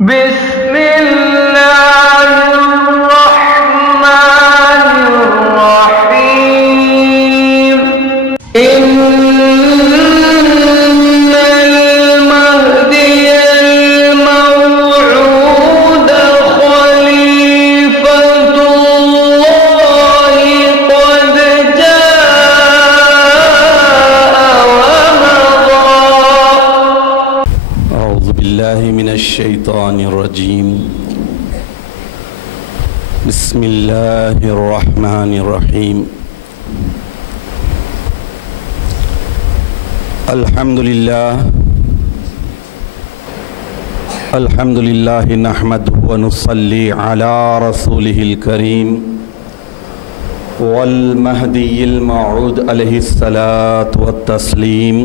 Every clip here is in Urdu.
بسم اللہ الرحمن الرحیم ان المہدی الموعود خلیفۃ اللہ قد جاء ومضى اعوذ باللہ من الشیطان الرجیم بسم اللہ الرحمن الرحیم الحمد للہ نحمده ونصلی علی رسولہ الکریم والمہدی الموعود علیہ الصلاة والتسلیم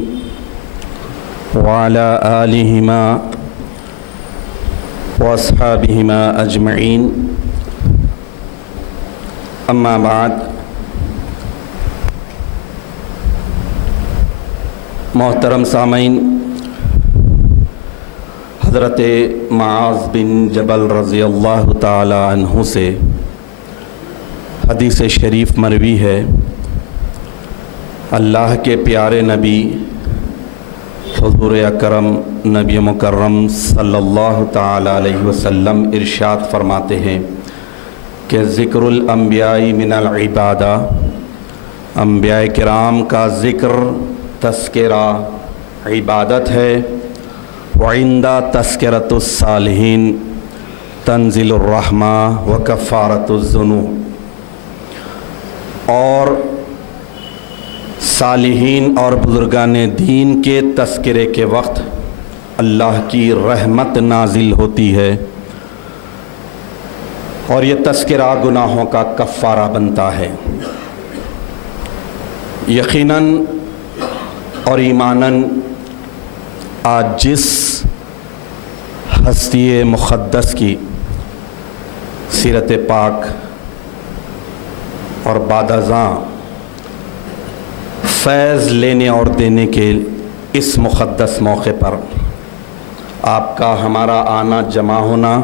وعلى آلهما واصحابهما اجمعین اما بعد محترم سامعین، حضرت معاذ بن جبل رضی اللہ تعالی عنہ سے حدیث شریف مروی ہے، اللہ کے پیارے نبی حضور اکرم نبی مکرم صلی اللہ تعالی علیہ وسلم ارشاد فرماتے ہیں کہ ذکر الانبیاء من العبادہ، انبیاء کرام کا ذکر تذکرہ عبادت ہے، وعند تذکرۃ الصالحین تنزل الرحمہ وکفارۃ الذنوب، اور صالحین اور بزرگان دین کے تذکرے کے وقت اللہ کی رحمت نازل ہوتی ہے، اور یہ تذکرہ گناہوں کا کفارہ بنتا ہے۔ یقیناً اور ایماناً آج جس ہستی مقدس کی سیرت پاک اور بعد ازاں فیض لینے اور دینے کے اس مقدس موقع پر آپ کا ہمارا آنا جمع ہونا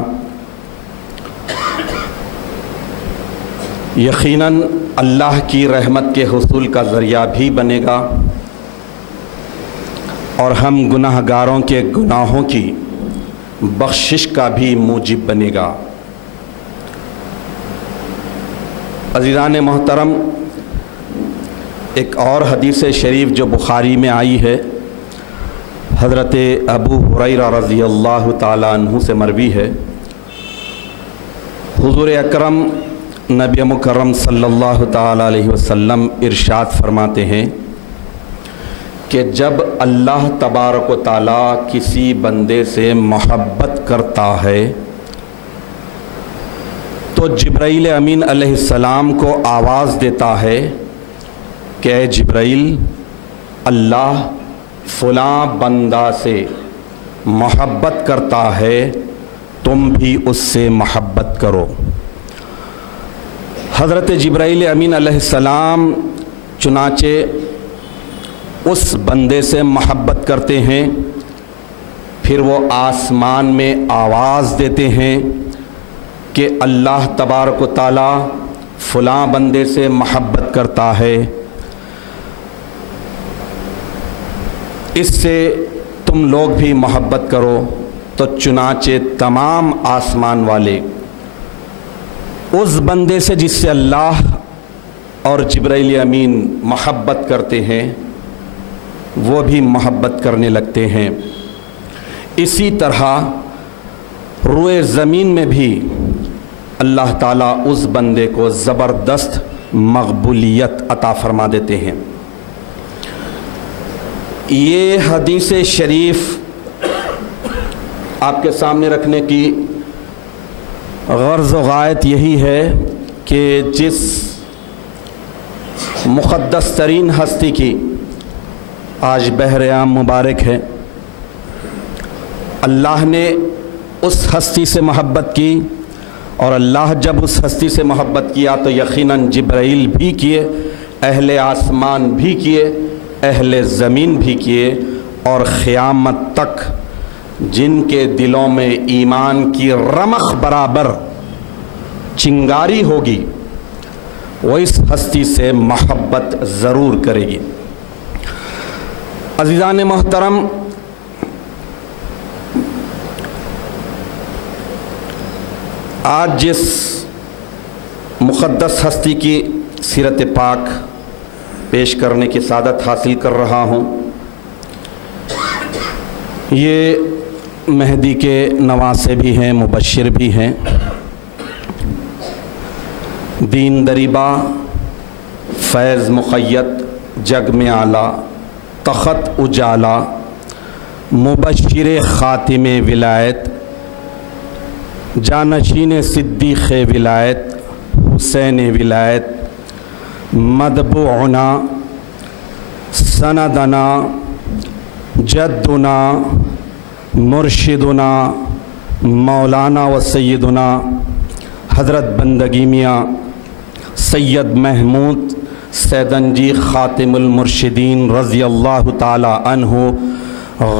یقیناً اللہ کی رحمت کے حصول کا ذریعہ بھی بنے گا، اور ہم گناہ گاروں کے گناہوں کی بخشش کا بھی موجب بنے گا۔ عزیزان محترم، ایک اور حدیث شریف جو بخاری میں آئی ہے، حضرت ابو ہریرہ رضی اللہ تعالیٰ عنہ سے مروی ہے، حضور اکرم نبی مکرم صلی اللہ تعالیٰ علیہ وسلم ارشاد فرماتے ہیں کہ جب اللہ تبارک و تعالیٰ کسی بندے سے محبت کرتا ہے تو جبرائیل امین علیہ السلام کو آواز دیتا ہے کہ اے جبرائیل، اللہ فلاں بندہ سے محبت کرتا ہے، تم بھی اس سے محبت کرو۔ حضرت جبرائیل امین علیہ السلام چنانچہ اس بندے سے محبت کرتے ہیں، پھر وہ آسمان میں آواز دیتے ہیں کہ اللہ تبارک و تعالیٰ فلاں بندے سے محبت کرتا ہے، اس سے تم لوگ بھی محبت کرو۔ تو چنانچہ تمام آسمان والے اس بندے سے جس سے اللہ اور جبرائیل امین محبت کرتے ہیں وہ بھی محبت کرنے لگتے ہیں۔ اسی طرح روئے زمین میں بھی اللہ تعالیٰ اس بندے کو زبردست مقبولیت عطا فرما دیتے ہیں۔ یہ حدیث شریف آپ کے سامنے رکھنے کی غرض و غایت یہی ہے کہ جس مقدس ترین ہستی کی آج بحر عام مبارک ہے، اللہ نے اس ہستی سے محبت کی، اور اللہ جب اس ہستی سے محبت کیا تو یقیناً جبرائیل بھی کیے، اہل آسمان بھی کیے، اہل زمین بھی کیے، اور قیامت تک جن کے دلوں میں ایمان کی رمق برابر چنگاری ہوگی وہ اس ہستی سے محبت ضرور کرے گی۔ عزیزان محترم، آج جس مقدس ہستی کی سیرت پاک پیش کرنے کی سعادت حاصل کر رہا ہوں، یہ مہدی کے نواسے بھی ہیں، مبشر بھی ہیں۔ دین دریبا، فیض مقید، جگ میں آلہ، تخت اجالا، مبشر خاتم ولایت، جانشین صدیق ولایت، حسین ولایت، مدبوعنا، سندنا، جدنا، مرشدنا، مولانا و سیدنا حضرت بندگی میاں سید محمود سیدنجی خاتم المرشدین رضی اللہ تعالی عنہ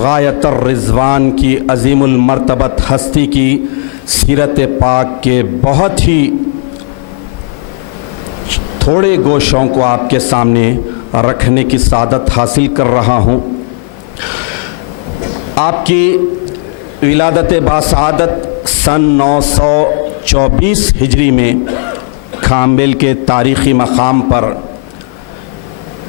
غایت الرضوان کی عظیم المرتبت ہستی کی سیرت پاک کے بہت ہی تھوڑے گوشوں کو آپ کے سامنے رکھنے کی سعادت حاصل کر رہا ہوں۔ آپ کی ولادت باسعادت سن 924 ہجری میں کھامبیل کے تاریخی مقام پر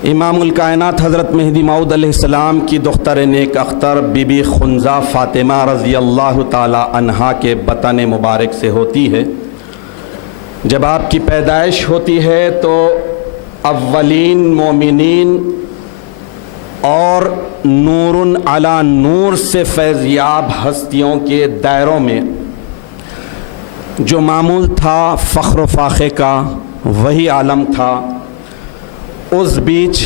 امام الکائنات حضرت مہدی موعود علیہ السلام کی دختر نیک اختر بی بی خنزہ فاطمہ رضی اللہ تعالی عنہا کے بطن مبارک سے ہوتی ہے۔ جب آپ کی پیدائش ہوتی ہے تو اولین مومنین اور نور علی نور سے فیضیاب ہستیوں کے دائروں میں جو معمول تھا فخر و فاخے کا وہی عالم تھا۔ اس بیچ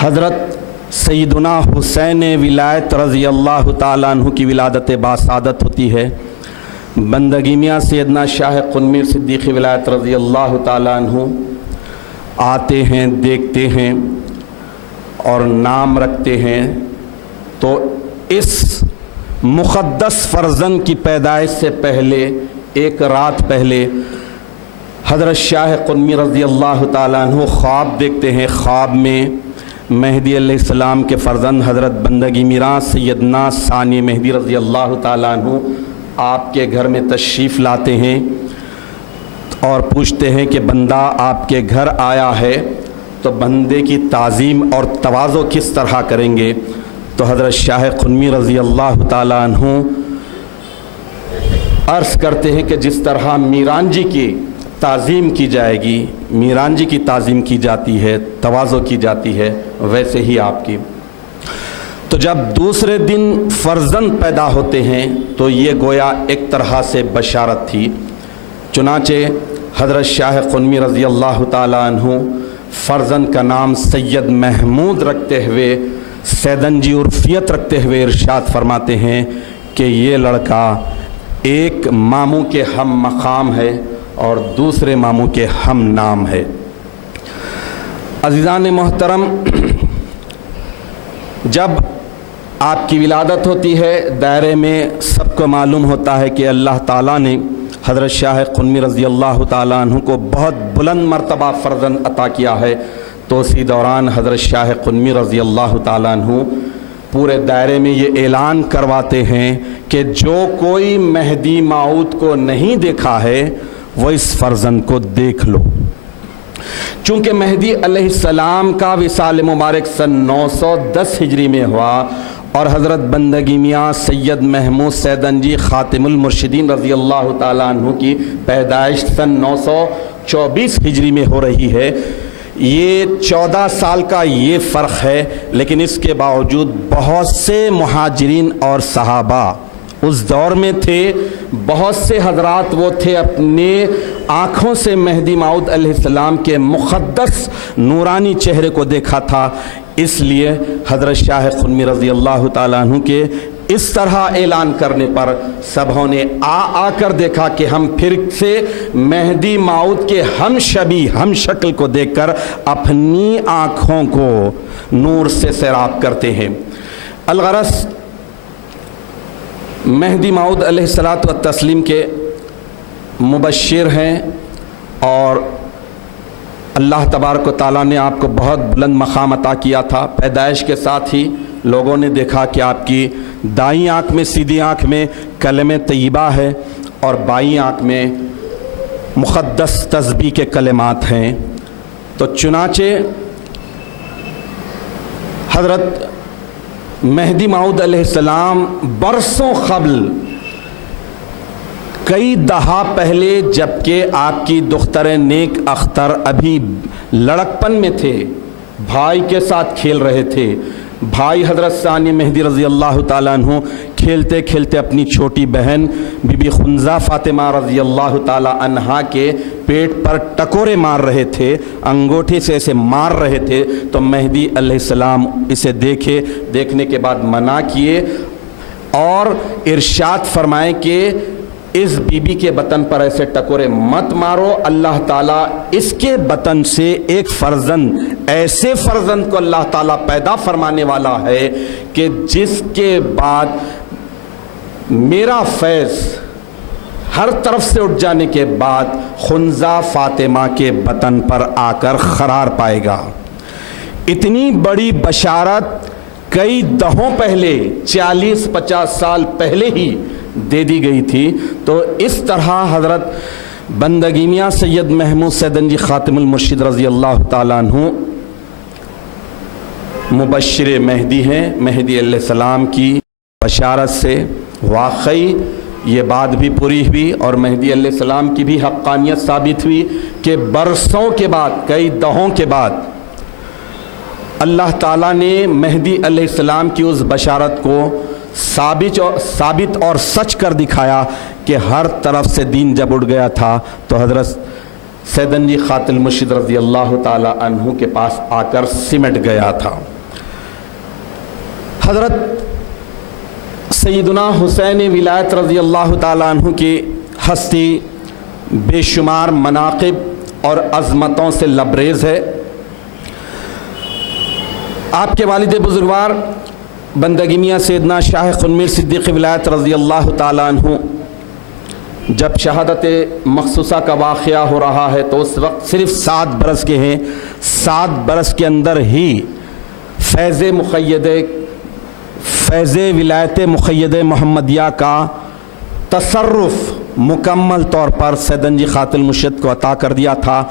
حضرت سیدنا حسین ولایت رضی اللہ تعالیٰ عنہ کی ولادت باسعادت ہوتی ہے۔ بندگی میاں سیدنا شاہ قنمیر صدیقی ولایت رضی اللہ تعالیٰ عنہ آتے ہیں، دیکھتے ہیں اور نام رکھتے ہیں، تو اس مقدس فرزند کی پیدائش سے پہلے ایک رات پہلے حضرت شاہ قنمی رضی اللہ تعالیٰ عنہ خواب دیکھتے ہیں۔ خواب میں مہدی علیہ السلام کے فرزند حضرت بندگی میراں سیدنا ثانی مہدی رضی اللہ تعالیٰ عنہ آپ کے گھر میں تشریف لاتے ہیں اور پوچھتے ہیں کہ بندہ آپ کے گھر آیا ہے تو بندے کی تعظیم اور تواضع کس طرح کریں گے؟ تو حضرت شاہ قنمی رضی اللہ تعالیٰ عنہ عرض کرتے ہیں کہ جس طرح میران جی کی تعظیم کی جائے گی، میران جی کی تعظیم کی جاتی ہے، تواضع کی جاتی ہے، ویسے ہی آپ کی۔ تو جب دوسرے دن فرزند پیدا ہوتے ہیں تو یہ گویا ایک طرح سے بشارت تھی۔ چنانچہ حضرت شاہ قنمی رضی اللہ تعالیٰ عنہ فرزند کا نام سید محمود رکھتے ہوئے، سیدنجی عرفیت رکھتے ہوئے ارشاد فرماتے ہیں کہ یہ لڑکا ایک ماموں کے ہم مقام ہے اور دوسرے ماموں کے ہم نام ہے۔ عزیزان محترم، جب آپ کی ولادت ہوتی ہے دائرے میں سب کو معلوم ہوتا ہے کہ اللہ تعالیٰ نے حضرت شاہ قنمی رضی اللہ تعالیٰ عنہ کو بہت بلند مرتبہ فرزند عطا کیا ہے، تو اسی دوران حضرت شاہ قنمی رضی اللہ تعالیٰ عنہ پورے دائرے میں یہ اعلان کرواتے ہیں کہ جو کوئی مہدی موعود کو نہیں دیکھا ہے وہ اس فرزند کو دیکھ لو۔ چونکہ مہدی علیہ السلام کا وصال مبارک سن 910 ہجری میں ہوا اور حضرت بندگی میاں سید محمود سیدنجی خاتم المرشدین رضی اللہ تعالیٰ عنہ کی پیدائش سن 924 ہجری میں ہو رہی ہے، یہ 14 سال کا یہ فرق ہے، لیکن اس کے باوجود بہت سے مہاجرین اور صحابہ اس دور میں تھے، بہت سے حضرات وہ تھے اپنے آنکھوں سے مہدی موعود علیہ السلام کے مقدس نورانی چہرے کو دیکھا تھا۔ اس لیے حضرت شاہ قنمی رضی اللہ تعالیٰ عنہ کے اس طرح اعلان کرنے پر سبھوں نے آ کر دیکھا کہ ہم پھر سے مہدی موعود کے ہم شبیہ ہم شکل کو دیکھ کر اپنی آنکھوں کو نور سے سیراب کرتے ہیں۔ الغرض مہدی موعود علیہ الصلاۃ والتسلیم کے مبشر ہیں اور اللہ تبارک و تعالیٰ نے آپ کو بہت بلند مقام عطا کیا تھا۔ پیدائش کے ساتھ ہی لوگوں نے دیکھا کہ آپ کی دائیں آنکھ میں، سیدھی آنکھ میں کلمہ طیبہ ہے اور بائیں آنکھ میں مقدس تسبیح کے کلمات ہیں۔ تو چنانچہ حضرت مہدی موعود علیہ السلام برسوں قبل، کئی دہا پہلے، جبکہ آپ کی دختر نیک اختر ابھی لڑکپن میں تھے، بھائی کے ساتھ کھیل رہے تھے، بھائی حضرت ثانی مہدی رضی اللہ تعالیٰ عنہ کھیلتے کھیلتے اپنی چھوٹی بہن بی بی خنزہ فاطمہ رضی اللہ تعالیٰ عنہا کے پیٹ پر ٹکورے مار رہے تھے، انگوٹھے سے اسے مار رہے تھے، تو مہدی علیہ السلام اسے دیکھنے کے بعد منع کیے اور ارشاد فرمائے کہ اس بی بی کے بطن پر ایسے ٹکورے مت مارو، اللہ تعالیٰ اس کے بطن سے ایک فرزند، ایسے فرزند کو اللہ تعالیٰ پیدا فرمانے والا ہے کہ جس کے بعد میرا فیض ہر طرف سے اٹھ جانے کے بعد خنزہ فاطمہ کے بطن پر آ کر قرار پائے گا۔ اتنی بڑی بشارت کئی دہوں پہلے، 40-50 سال پہلے ہی دے دی گئی تھی۔ تو اس طرح حضرت بندگی میاں سید محمود سیدن جی خاتم المرشد رضی اللہ تعالیٰ عنہ مبشر مہدی ہیں۔ مہدی علیہ السلام کی بشارت سے واقعی یہ بات بھی پوری ہوئی اور مہدی علیہ السلام کی بھی حقانیت ثابت ہوئی کہ برسوں کے بعد، کئی دہوں کے بعد، اللہ تعالیٰ نے مہدی علیہ السلام کی اس بشارت کو ثابت اور سچ کر دکھایا کہ ہر طرف سے دین جب اٹھ گیا تھا تو حضرت سیدن جی خاتم المرشد رضی اللہ تعالیٰ عنہ کے پاس آ کر سمٹ گیا تھا۔ حضرت سیدنا حسین ولایت رضی اللہ تعالیٰ عنہ کی ہستی بے شمار مناقب اور عظمتوں سے لبریز ہے۔ آپ کے والد بزرگوار بندگی میاں سیدنا شاہ قنمیر صدیق ولایت رضی اللہ تعالیٰ عنہ جب شہادت مخصوصہ کا واقعہ ہو رہا ہے تو اس وقت صرف 7 برس کے ہیں۔ 7 برس کے اندر ہی فیض ولایت مقید محمدیہ کا تصرف مکمل طور پر سیدن جی خاتم المرشد کو عطا کر دیا تھا۔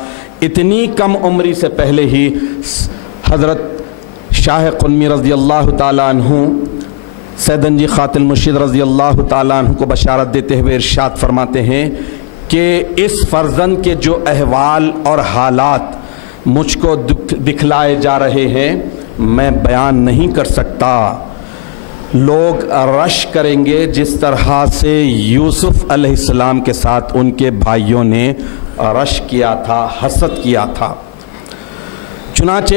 اتنی کم عمری سے پہلے ہی حضرت شاہ قنمی رضی اللہ تعالیٰ عنہ سیدن جی خاتم المرشد رضی اللہ تعالیٰ عنہ کو بشارت دیتے ہوئے ارشاد فرماتے ہیں کہ اس فرزند کے جو احوال اور حالات مجھ کو دکھلائے جا رہے ہیں میں بیان نہیں کر سکتا۔ لوگ رش کریں گے جس طرح سے یوسف علیہ السلام کے ساتھ ان کے بھائیوں نے رش کیا تھا، حسد کیا تھا۔ چنانچہ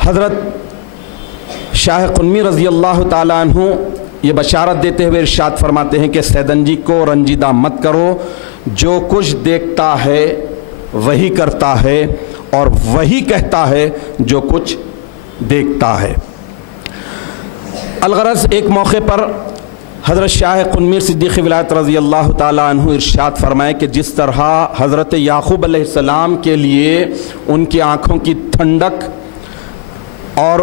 حضرت شاہ قنمی رضی اللہ تعالیٰ عنہ یہ بشارت دیتے ہوئے ارشاد فرماتے ہیں کہ سیدن جی کو رنجیدہ مت کرو، جو کچھ دیکھتا ہے وہی کرتا ہے اور وہی کہتا ہے جو کچھ دیکھتا ہے۔ الغرض ایک موقع پر حضرت شاہ قنمیر صدیق ولایت رضی اللہ تعالیٰ عنہ ارشاد فرمائے کہ جس طرح حضرت یعقوب علیہ السلام کے لیے ان کی آنکھوں کی ٹھنڈک اور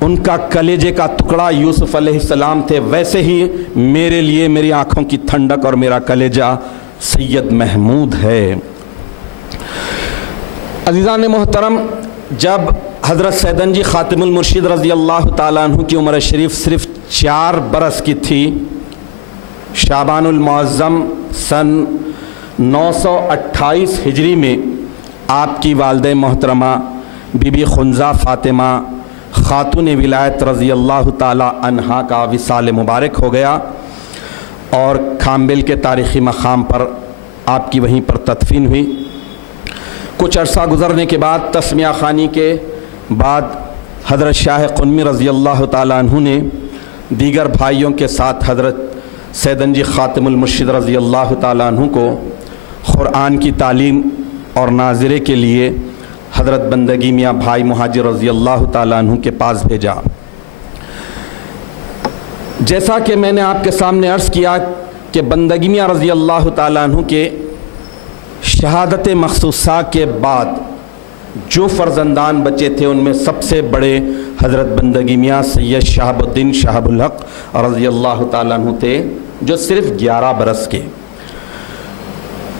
ان کا کلیجے کا ٹکڑا یوسف علیہ السلام تھے، ویسے ہی میرے لیے میری آنکھوں کی ٹھنڈک اور میرا کلیجہ سید محمود ہے۔ عزیزان محترم، جب حضرت سیدن جی خاتم المرشد رضی اللہ تعالیٰ عنہ کی عمر شریف صرف 4 برس کی تھی، شعبان المعظم سن 928 ہجری میں آپ کی والدہ محترمہ بی بی خنزہ فاطمہ خاتون ولایت رضی اللہ تعالیٰ عنہا کا وصال مبارک ہو گیا اور کھامبل کے تاریخی مقام پر آپ کی وہیں پر تدفین ہوئی۔ کچھ عرصہ گزرنے کے بعد تسمیہ خوانی کے بعد حضرت شاہ قنمی رضی اللہ تعالیٰ عنہ نے دیگر بھائیوں کے ساتھ حضرت سیدن جی خاتم المرشد رضی اللہ تعالیٰ عنہ کو قرآن کی تعلیم اور ناظرے کے لیے حضرت بندگی میاں بھائی مہاجر رضی اللہ تعالیٰ عنہ کے پاس بھیجا۔ جیسا کہ میں نے آپ کے سامنے عرض کیا کہ بندگی میاں رضی اللہ تعالیٰ عنہ کے شہادت مخصوصہ کے بعد جو فرزندان بچے تھے ان میں سب سے بڑے حضرت بندگی میاں سید شہاب الدین شہاب الحق رضی اللہ تعالیٰ عنہ تھے، جو صرف 11 برس کے،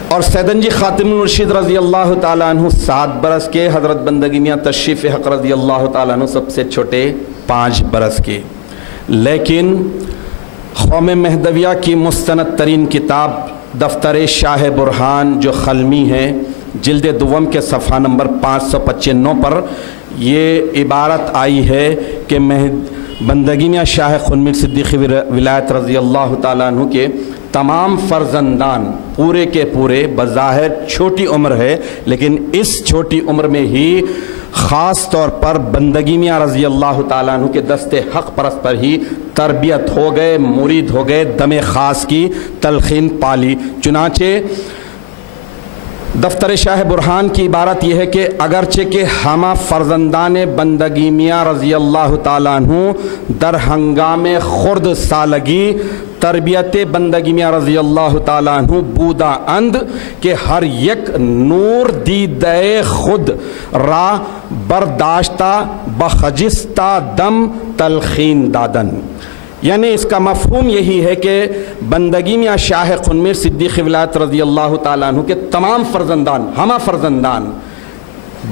اور سیدنجی خاتم المرشد رضی اللہ تعالیٰ عنہ 7 برس کے، حضرت بندگی میاں تشریف حق رضی اللہ تعالیٰ عنہ سب سے چھوٹے 5 برس کے۔ لیکن قوم مہدویہ کی مستند ترین کتاب دفتر شاہ برہان جو خلمی ہے، جلد دوم کے صفحہ نمبر 595 پر یہ عبارت آئی ہے کہ بندگی میاں شاہ خنمیر صدیقی ولایت رضی اللہ تعالیٰ عنہ کے تمام فرزندان پورے کے پورے بظاہر چھوٹی عمر ہے، لیکن اس چھوٹی عمر میں ہی خاص طور پر بندگی میاں رضی اللہ تعالیٰ عنہ کے دست حق پرست پر ہی تربیت ہو گئے، مرید ہو گئے، دم خاص کی تلقین پالی۔ چنانچہ دفتر شاہ برہان کی عبارت یہ ہے کہ اگرچہ کہ ہمہ فرزندان بندگی میاں رضی اللہ تعالیٰ عنہ در ہنگام خرد سالگی تربیت بندگی میاں رضی اللہ تعالیٰ عنہ بودا اند کہ ہر یک نور دیدے خود را برداشتہ بخجستہ دم تلخین دادن، یعنی اس کا مفہوم یہی ہے کہ بندگی میاں شاہ خنمیر صدیقی ولایت رضی اللہ تعالیٰ عنہ کے تمام فرزندان، ہمہ فرزندان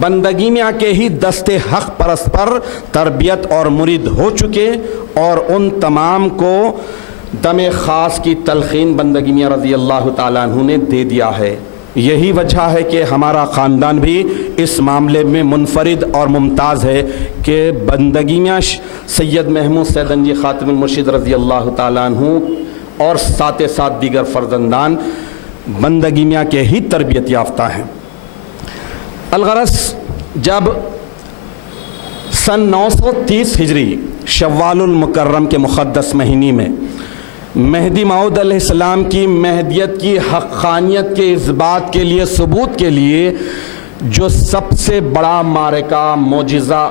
بندگی میاں کے ہی دست حق پرست پر تربیت اور مرید ہو چکے، اور ان تمام کو دم خاص کی تلقین بندگی میاں رضی اللہ تعالیٰ عنہ نے دے دیا ہے۔ یہی وجہ ہے کہ ہمارا خاندان بھی اس معاملے میں منفرد اور ممتاز ہے کہ بندگی میاں سید محمود سیدنجی خاتم المرشد رضی اللہ تعالیٰ عنہ اور ساتھ ساتھ دیگر فرزندان بندگی میاں کے ہی تربیت یافتہ ہیں۔ الغرض جب سن 930 ہجری شوال المکرم کے مقدس مہینے میں مہدی موعود علیہ السلام کی مہدیت کی حقانیت کے اثبات کے لیے، ثبوت کے لیے جو سب سے بڑا معرکہ معجزہ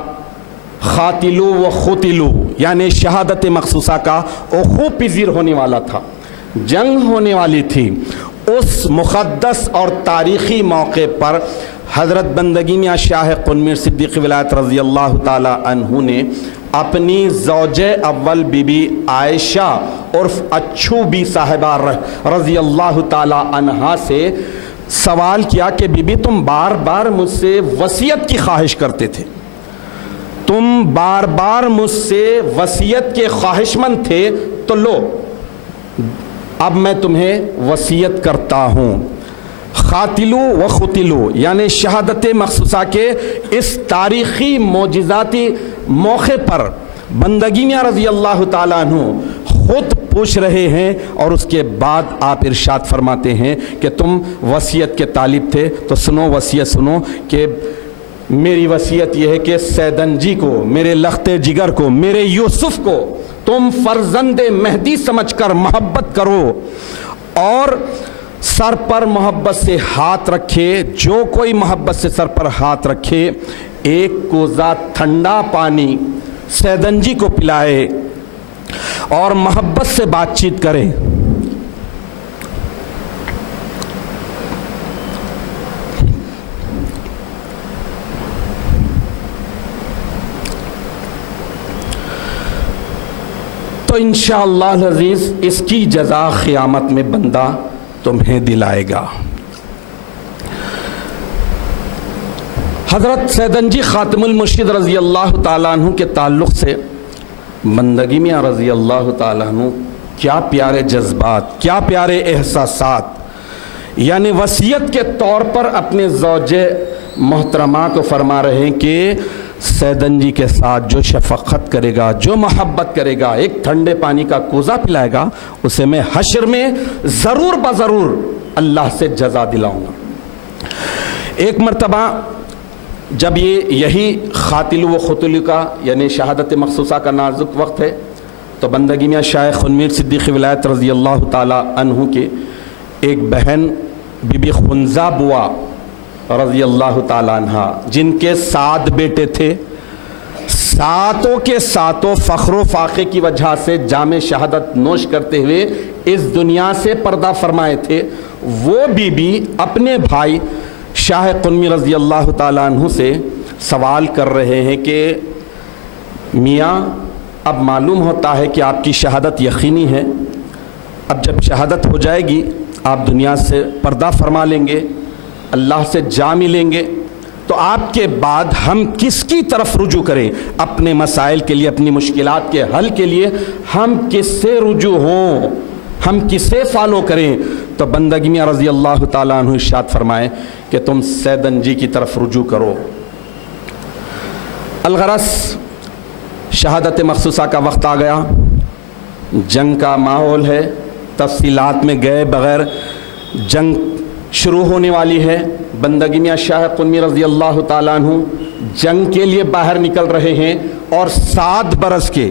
خاتلو و خطلو یعنی شہادت مخصوصہ کا اخو پذیر ہونے والا تھا، جنگ ہونے والی تھی، اس مقدس اور تاریخی موقع پر حضرت بندگی میاں شاہ خنمیر صدیقی ولایت رضی اللہ تعالی عنہ نے اپنی زوج اول بی بی عائشہ عرف اچھو بی صاحبہ رضی اللہ تعالی عنہا سے سوال کیا کہ بی بی تم بار بار مجھ سے وصیت کی خواہش کرتے تھے، تم بار بار مجھ سے وصیت کے خواہش مند تھے، تو لو اب میں تمہیں وصیت کرتا ہوں۔ خاتلو و خطلو یعنی شہادت مخصوصہ کے اس تاریخی معجزاتی موقع پر بندگی میاں رضی اللہ تعالیٰ عنہ خود پوچھ رہے ہیں، اور اس کے بعد آپ ارشاد فرماتے ہیں کہ تم وصیت کے طالب تھے تو سنو، وصیت سنو کہ میری وصیت یہ ہے کہ سیدنجی کو، میرے لخت جگر کو، میرے یوسف کو تم فرزند مہدی سمجھ کر محبت کرو، اور سر پر محبت سے ہاتھ رکھے، جو کوئی محبت سے سر پر ہاتھ رکھے ایک کوزہ ٹھنڈا پانی سیدنجی کو پلائے اور محبت سے بات چیت کرے۔ تو انشاءاللہ العزیز اس کی جزا قیامت میں بندہ تمہیں دلائے گا۔ حضرت سیدنجی خاتم المرشد رضی اللہ تعالیٰ عنہ کے تعلق سے بندگی میاں رضی اللہ تعالیٰ عنہ کیا پیارے جذبات، کیا پیارے احساسات، یعنی وصیت کے طور پر اپنے زوج محترمہ کو فرما رہے ہیں کہ سیدنجی کے ساتھ جو شفقت کرے گا، جو محبت کرے گا، ایک ٹھنڈے پانی کا کوزہ پلائے گا، اسے میں حشر میں ضرور بضرور اللہ سے جزا دلاؤں گا۔ ایک مرتبہ جب یہی خاتل و خطل کا یعنی شہادت مخصوصہ کا نازک وقت ہے، تو بندگی میاں شاہ خنمیر صدیقی ولایت رضی اللہ تعالی عنہ کے ایک بہن بی بی خنزہ بوا رضی اللہ تعالی عنہ، جن کے 7 بیٹے تھے، ساتوں کے ساتوں فخر و فاقے کی وجہ سے جام شہادت نوش کرتے ہوئے اس دنیا سے پردہ فرمائے تھے، وہ بی بی اپنے بھائی شاہ قنوی رضی اللہ تعالیٰ عنہ سے سوال کر رہے ہیں کہ میاں اب معلوم ہوتا ہے کہ آپ کی شہادت یقینی ہے، اب جب شہادت ہو جائے گی آپ دنیا سے پردہ فرما لیں گے، اللہ سے جا ملیں گے، تو آپ کے بعد ہم کس کی طرف رجوع کریں؟ اپنے مسائل کے لیے، اپنی مشکلات کے حل کے لیے ہم کس سے رجوع ہوں، ہم کسے فالو کریں؟ تو بندگی میاں رضی اللہ تعالیٰ عنہ ارشاد فرمائے کہ تم سیدن جی کی طرف رجوع کرو۔ الغرض شہادت مخصوصہ کا وقت آ گیا، جنگ کا ماحول ہے، تفصیلات میں گئے بغیر جنگ شروع ہونے والی ہے۔ بندگی میاں شاہ قنوی رضی اللہ تعالیٰ عنہ جنگ کے لیے باہر نکل رہے ہیں، اور 7 برس کے،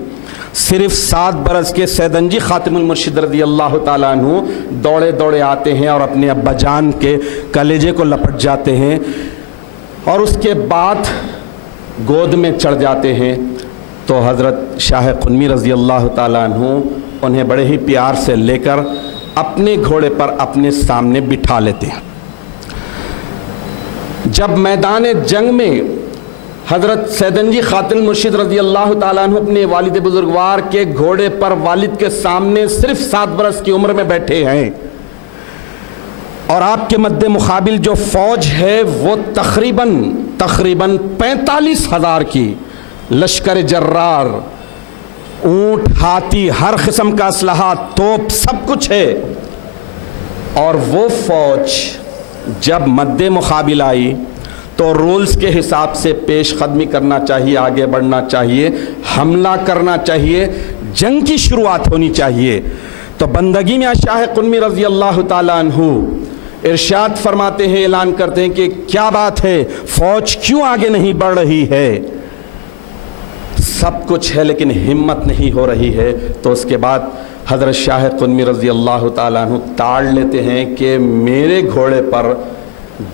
صرف 7 برس کے سیدن جی خاتم المرشد رضی اللہ تعالیٰ عنہ دوڑے دوڑے آتے ہیں اور اپنے ابا جان کے کلیجے کو لپٹ جاتے ہیں، اور اس کے بعد گود میں چڑھ جاتے ہیں۔ تو حضرت شاہ قنوی رضی اللہ تعالیٰ عنہ انہیں بڑے ہی پیار سے لے کر اپنے گھوڑے پر اپنے سامنے بٹھا لیتے ہیں۔ جب میدان جنگ میں حضرت سیدن جی خاتم المرشد رضی اللہ تعالیٰ عنہ اپنے والد بزرگوار کے گھوڑے پر والد کے سامنے صرف 7 برس کی عمر میں بیٹھے ہیں، اور آپ کے مد مقابل جو فوج ہے وہ تقریباً 45,000 کی لشکر جرار، اونٹ، ہاتھی، ہر قسم کا اسلحہ، توپ، سب کچھ ہے، اور وہ فوج جب مد مقابل آئی تو رولز کے حساب سے پیش قدمی کرنا چاہیے، آگے بڑھنا چاہیے، حملہ کرنا چاہیے، جنگ کی شروعات ہونی چاہیے۔ تو بندگی میاں شاہ قنوی رضی اللہ تعالیٰ عنہ ارشاد فرماتے ہیں، اعلان کرتے ہیں کہ کیا بات ہے، فوج کیوں آگے نہیں بڑھ رہی ہے؟ سب کچھ ہے لیکن ہمت نہیں ہو رہی ہے۔ تو اس کے بعد حضرت شاہ قنوی رضی اللہ تعالیٰ عنہ تاڑ لیتے ہیں کہ میرے گھوڑے پر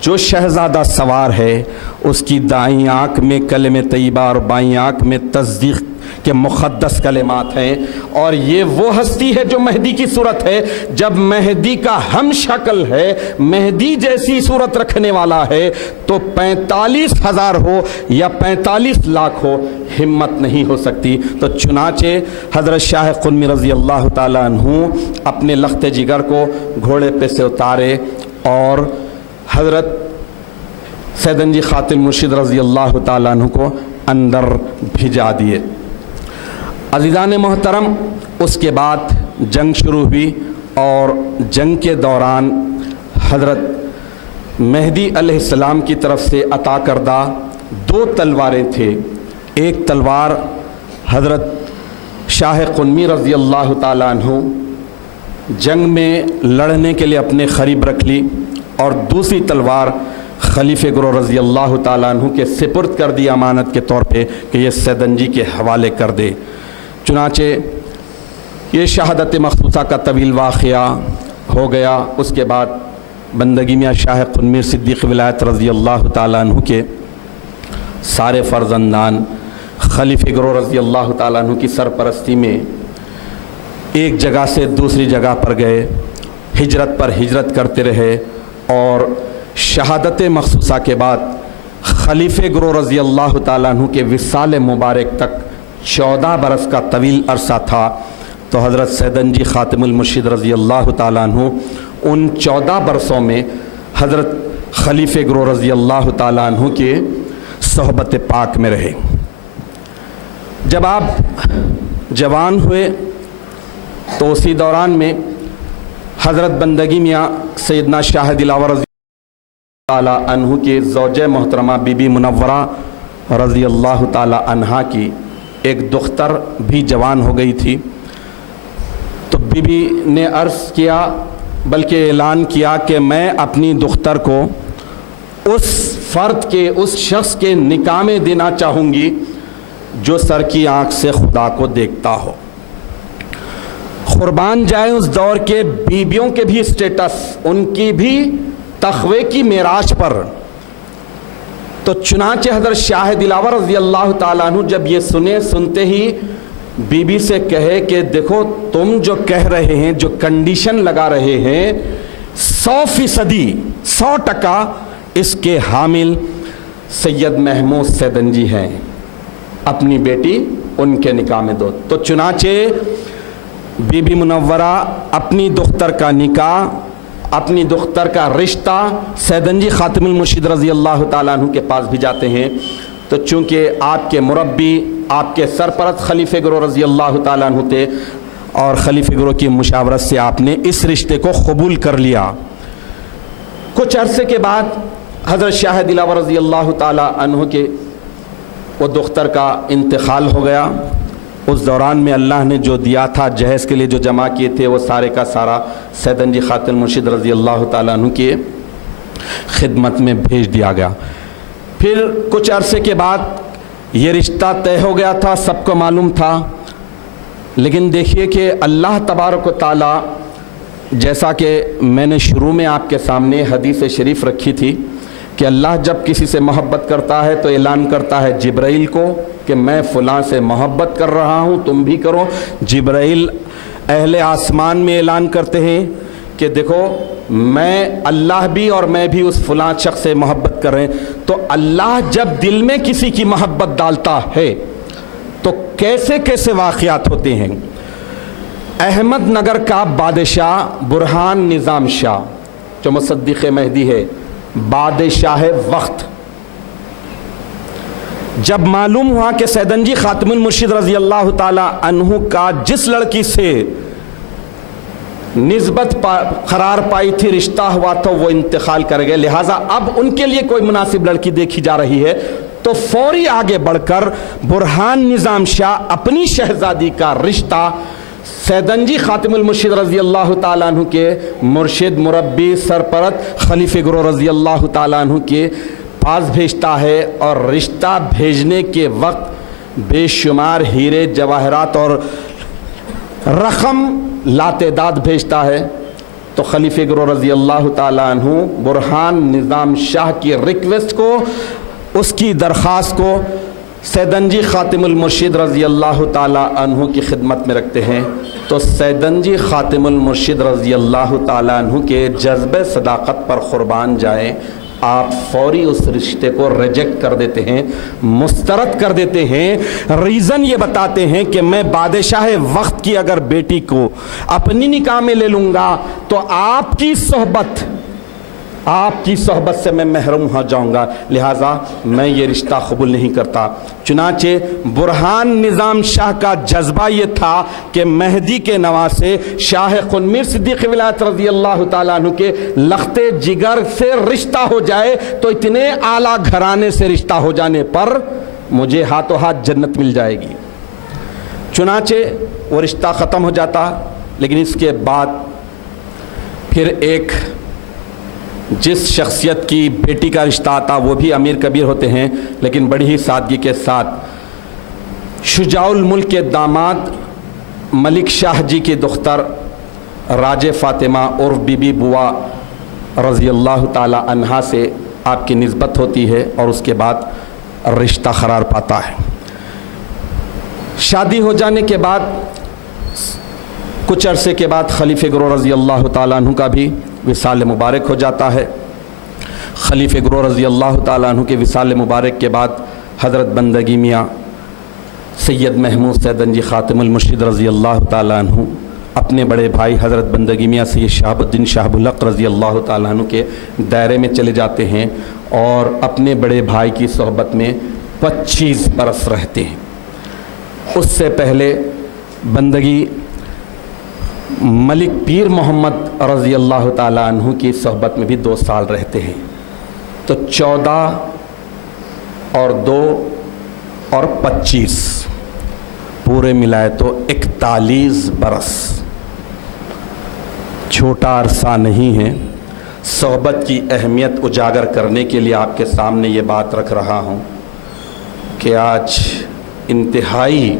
جو شہزادہ سوار ہے اس کی دائیں آنکھ میں کلمہ طیبہ اور بائیں آنکھ میں تصدیق کے مقدس کلمات ہیں، اور یہ وہ ہستی ہے جو مہدی کی صورت ہے۔ جب مہدی کا ہم شکل ہے، مہدی جیسی صورت رکھنے والا ہے، تو 45,000 ہو یا 45 لاکھ ہو، ہمت نہیں ہو سکتی۔ تو چنانچہ حضرت شاہ قنوی رضی اللہ تعالیٰ عنہ اپنے لخت جگر کو گھوڑے پہ سے اتارے اور حضرت سیدن جی خاتم مرشد رضی اللہ تعالیٰ عنہ کو اندر بھجا دیے۔ عزیزان محترم، اس کے بعد جنگ شروع ہوئی، اور جنگ کے دوران حضرت مہدی علیہ السلام کی طرف سے عطا کردہ 2 تلواریں تھے۔ ایک تلوار حضرت شاہ قنوی رضی اللہ تعالیٰ عنہ جنگ میں لڑنے کے لیے اپنے قریب رکھ لی، اور دوسری تلوار خلیفہ گرو رضی اللہ تعالیٰ عنہ کے سپرد کر دی امانت کے طور پہ کہ یہ سیدن جی کے حوالے کر دے۔ چنانچہ یہ شہادت مخصوصہ کا طویل واقعہ ہو گیا۔ اس کے بعد بندگی میاں شاہ قنوی صدیق ولایت رضی اللہ تعالیٰ عنہ کے سارے فرزندان خلیفہ گرو رضی اللہ تعالیٰ عنہ کی سرپرستی میں ایک جگہ سے دوسری جگہ پر گئے، ہجرت پر ہجرت کرتے رہے، اور شہادت مخصوصہ کے بعد خلیفہ گرو رضی اللہ تعالیٰ عنہ کے وصال مبارک تک 14 برس کا طویل عرصہ تھا۔ تو حضرت سیدن جی خاتم المرشد رضی اللہ تعالیٰ عنہ ان 14 برسوں میں حضرت خلیفہ گرو رضی اللہ تعالیٰ عنہ کے صحبت پاک میں رہے۔ جب آپ جوان ہوئے تو اسی دوران میں حضرت بندگی میاں سیدنا شاہ دلاور رضی اللہ عنہ کی زوجہ محترمہ بی بی منورہ رضی اللہ تعالی عنہا کی ایک دختر بھی جوان ہو گئی تھی۔ تو بی بی نے عرض کیا، بلکہ اعلان کیا کہ میں اپنی دختر کو اس فرد کے، اس شخص کے نکاح میں دینا چاہوں گی جو سر کی آنکھ سے خدا کو دیکھتا ہو۔ قربان جائیں اس دور کے بیویوں کے بھی اسٹیٹس، ان کی بھی تقوی کی معراج پر۔ تو چنانچہ حضرت شاہ دلاور رضی اللہ تعالیٰ عنہ جب یہ سنتے ہی بی بی سے کہے کہ دیکھو تم جو کہہ رہے ہیں، جو کنڈیشن لگا رہے ہیں، 100% 100% اس کے حامل سید محمود سیدنجی ہیں، اپنی بیٹی ان کے نکاح میں دو۔ تو چنانچہ بی بی منورہ اپنی دختر کا نکاح، اپنی دختر کا رشتہ سیدنجی خاتم المرشد رضی اللہ تعالیٰ عنہ کے پاس بھی جاتے ہیں۔ تو چونکہ آپ کے مربی، آپ کے سرپرست خلیفہ گرو رضی اللہ تعالیٰ عنہ تھے، اور خلیفہ گرو کی مشاورت سے آپ نے اس رشتے کو قبول کر لیا۔ کچھ عرصے کے بعد حضرت شاہ دلاور رضی اللہ تعالیٰ عنہ کے وہ دختر کا انتقال ہو گیا۔ اس دوران میں اللہ نے جو دیا تھا، جہیز کے لیے جو جمع کیے تھے، وہ سارے کا سارا سیدنجی خاتم المرشد رضی اللہ تعالیٰ عنہ کی خدمت میں بھیج دیا گیا۔ پھر کچھ عرصے کے بعد یہ رشتہ طے ہو گیا تھا، سب کو معلوم تھا، لیکن دیکھیے کہ اللہ تبارک و تعالیٰ، جیسا کہ میں نے شروع میں آپ کے سامنے حدیث شریف رکھی تھی کہ اللہ جب کسی سے محبت کرتا ہے تو اعلان کرتا ہے جبرائیل کو کہ میں فلاں سے محبت کر رہا ہوں، تم بھی کرو۔ جبرائیل اہل آسمان میں اعلان کرتے ہیں کہ دیکھو میں اللہ بھی اور میں بھی اس فلاں شخص سے محبت کر رہے ہیں۔ تو اللہ جب دل میں کسی کی محبت ڈالتا ہے تو کیسے کیسے واقعات ہوتے ہیں۔ احمد نگر کا بادشاہ برہان نظام شاہ جو مصدق مہدی ہے، بادشاہ وقت، جب معلوم ہوا کہ سیدنجی خاتم المرشد رضی اللہ تعالی عنہ کا جس لڑکی سے نسبت قرار پائی تھی، رشتہ ہوا تھا، وہ انتقال کر گئے، لہٰذا اب ان کے لیے کوئی مناسب لڑکی دیکھی جا رہی ہے، تو فوری آگے بڑھ کر برہان نظام شاہ اپنی شہزادی کا رشتہ سیدنجی خاتم المرشد رضی اللہ تعالیٰ عنہ کے مرشد، مربی، سرپرست خلیفہ گرو رضی اللہ تعالیٰ عنہ کے پاس بھیجتا ہے، اور رشتہ بھیجنے کے وقت بے شمار ہیرے جواہرات اور رقم لاتعداد بھیجتا ہے۔ تو خلیفہ گرو رضی اللہ تعالیٰ عنہ برہان نظام شاہ کی ریکویسٹ کو، اس کی درخواست کو سیدنجی خاتم المرشد رضی اللہ تعالیٰ عنہ کی خدمت میں رکھتے ہیں۔ تو سیدنجی خاتم المرشد رضی اللہ تعالیٰ عنہ کے جذبہ صداقت پر قربان جائیں، آپ فوری اس رشتے کو ریجیکٹ کر دیتے ہیں، مسترد کر دیتے ہیں۔ ریزن یہ بتاتے ہیں کہ میں بادشاہ وقت کی اگر بیٹی کو اپنی نکاح میں لے لوں گا تو آپ کی صحبت سے میں محروم ہو جاؤں گا، لہٰذا میں یہ رشتہ قبول نہیں کرتا۔ چنانچہ برہان نظام شاہ کا جذبہ یہ تھا کہ مہدی کے نواسے شاہ قنمیر صدیق ولایت رضی اللہ تعالیٰ عنہ کے لخت جگر سے رشتہ ہو جائے، تو اتنے اعلیٰ گھرانے سے رشتہ ہو جانے پر مجھے ہاتھوں ہاتھ جنت مل جائے گی۔ چنانچہ وہ رشتہ ختم ہو جاتا، لیکن اس کے بعد پھر ایک جس شخصیت کی بیٹی کا رشتہ آتا، وہ بھی امیر کبیر ہوتے ہیں، لیکن بڑی ہی سادگی کے ساتھ شجاع الملک کے داماد ملک شاہ جی کی دختر راج فاطمہ عرف بی بی بوا رضی اللہ تعالی عنہا سے آپ کی نسبت ہوتی ہے، اور اس کے بعد رشتہ قرار پاتا ہے۔ شادی ہو جانے کے بعد کچھ عرصے کے بعد خلیفہ گرو رضی اللہ تعالیٰ عنہ کا بھی وصال مبارک ہو جاتا ہے۔ خلیفہ گرو رضی اللہ تعالیٰ عنہ کے وصال مبارک کے بعد حضرت بندگی میاں سید محمود سیدنجی خاتم المرشد رضی اللہ تعالیٰ عنہ اپنے بڑے بھائی حضرت بندگی میاں سید شہاب الدین شاہ الحق رضی اللہ تعالیٰ عنہ کے دائرے میں چلے جاتے ہیں، اور اپنے بڑے بھائی کی صحبت میں 25 برس رہتے ہیں۔ اس سے پہلے بندگی ملک پیر محمد رضی اللہ تعالیٰ عنہ کی صحبت میں بھی 2 سال رہتے ہیں۔ تو 14 اور 2 اور 25 پورے ملائے تو 41 برس، چھوٹا عرصہ نہیں ہے۔ صحبت کی اہمیت اجاگر کرنے کے لیے آپ کے سامنے یہ بات رکھ رہا ہوں کہ آج انتہائی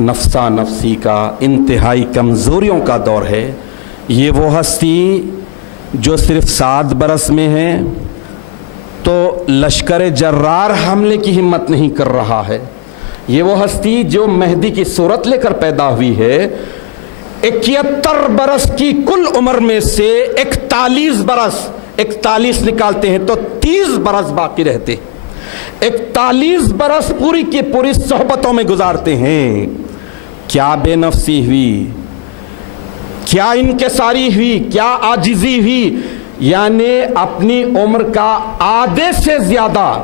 نفسا نفسی کا، انتہائی کمزوریوں کا دور ہے۔ یہ وہ ہستی جو صرف 7 برس میں ہے، تو لشکر جرار حملے کی ہمت نہیں کر رہا ہے۔ یہ وہ ہستی جو مہدی کی صورت لے کر پیدا ہوئی ہے، 71 برس کی کل عمر میں سے 41 نکالتے ہیں تو 30 برس باقی رہتے، 41 برس پوری کی پوری صحبتوں میں گزارتے ہیں۔ کیا بے نفسی ہوئی، کیا انکساری ہوئی، کیا عاجزی ہوئی، یعنی اپنی عمر کا آدھے سے زیادہ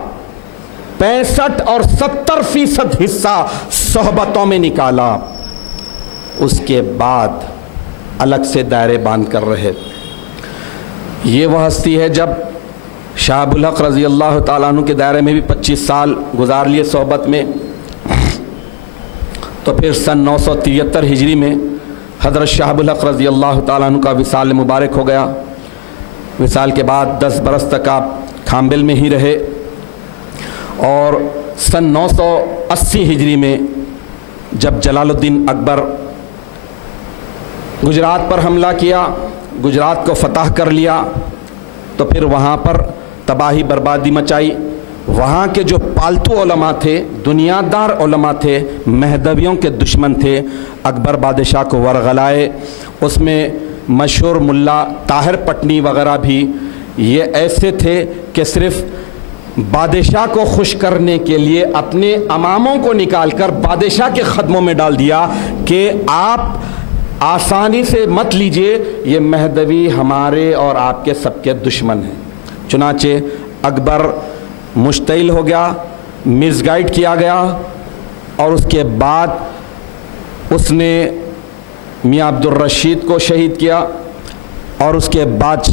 65 اور 70% حصہ صحبتوں میں نکالا، اس کے بعد الگ سے دائرے باندھ کر رہے۔ یہ وہ ہستی ہے جب شاہ ابو الحق رضی اللہ تعالیٰ عنہ کے دائرے میں بھی 25 سال گزار لیے صحبت میں، تو پھر سن 973 ہجری میں حضرت شاہ ابو الحق رضی اللہ تعالیٰ عنہ کا وصال مبارک ہو گیا۔ وصال کے بعد 10 برس تک آپ کھامبل میں ہی رہے، اور سن 980 ہجری میں جب جلال الدین اکبر گجرات پر حملہ کیا، گجرات کو فتح کر لیا، تو پھر وہاں پر تباہی بربادی مچائی۔ وہاں کے جو پالتو علماء تھے، دنیا دار علماء تھے، مہدویوں کے دشمن تھے، اکبر بادشاہ کو ورغلائے۔ اس میں مشہور ملا طاہر پٹنی وغیرہ بھی یہ ایسے تھے کہ صرف بادشاہ کو خوش کرنے کے لیے اپنے اماموں کو نکال کر بادشاہ کے خدموں میں ڈال دیا کہ آپ آسانی سے مت لیجئے، یہ مہدوی ہمارے اور آپ کے سب کے دشمن ہیں۔ چنانچہ اکبر مشتعل ہو گیا، مس گائیڈ کیا گیا، اور اس کے بعد اس نے میاں عبد الرشید کو شہید کیا، اور اس کے بعد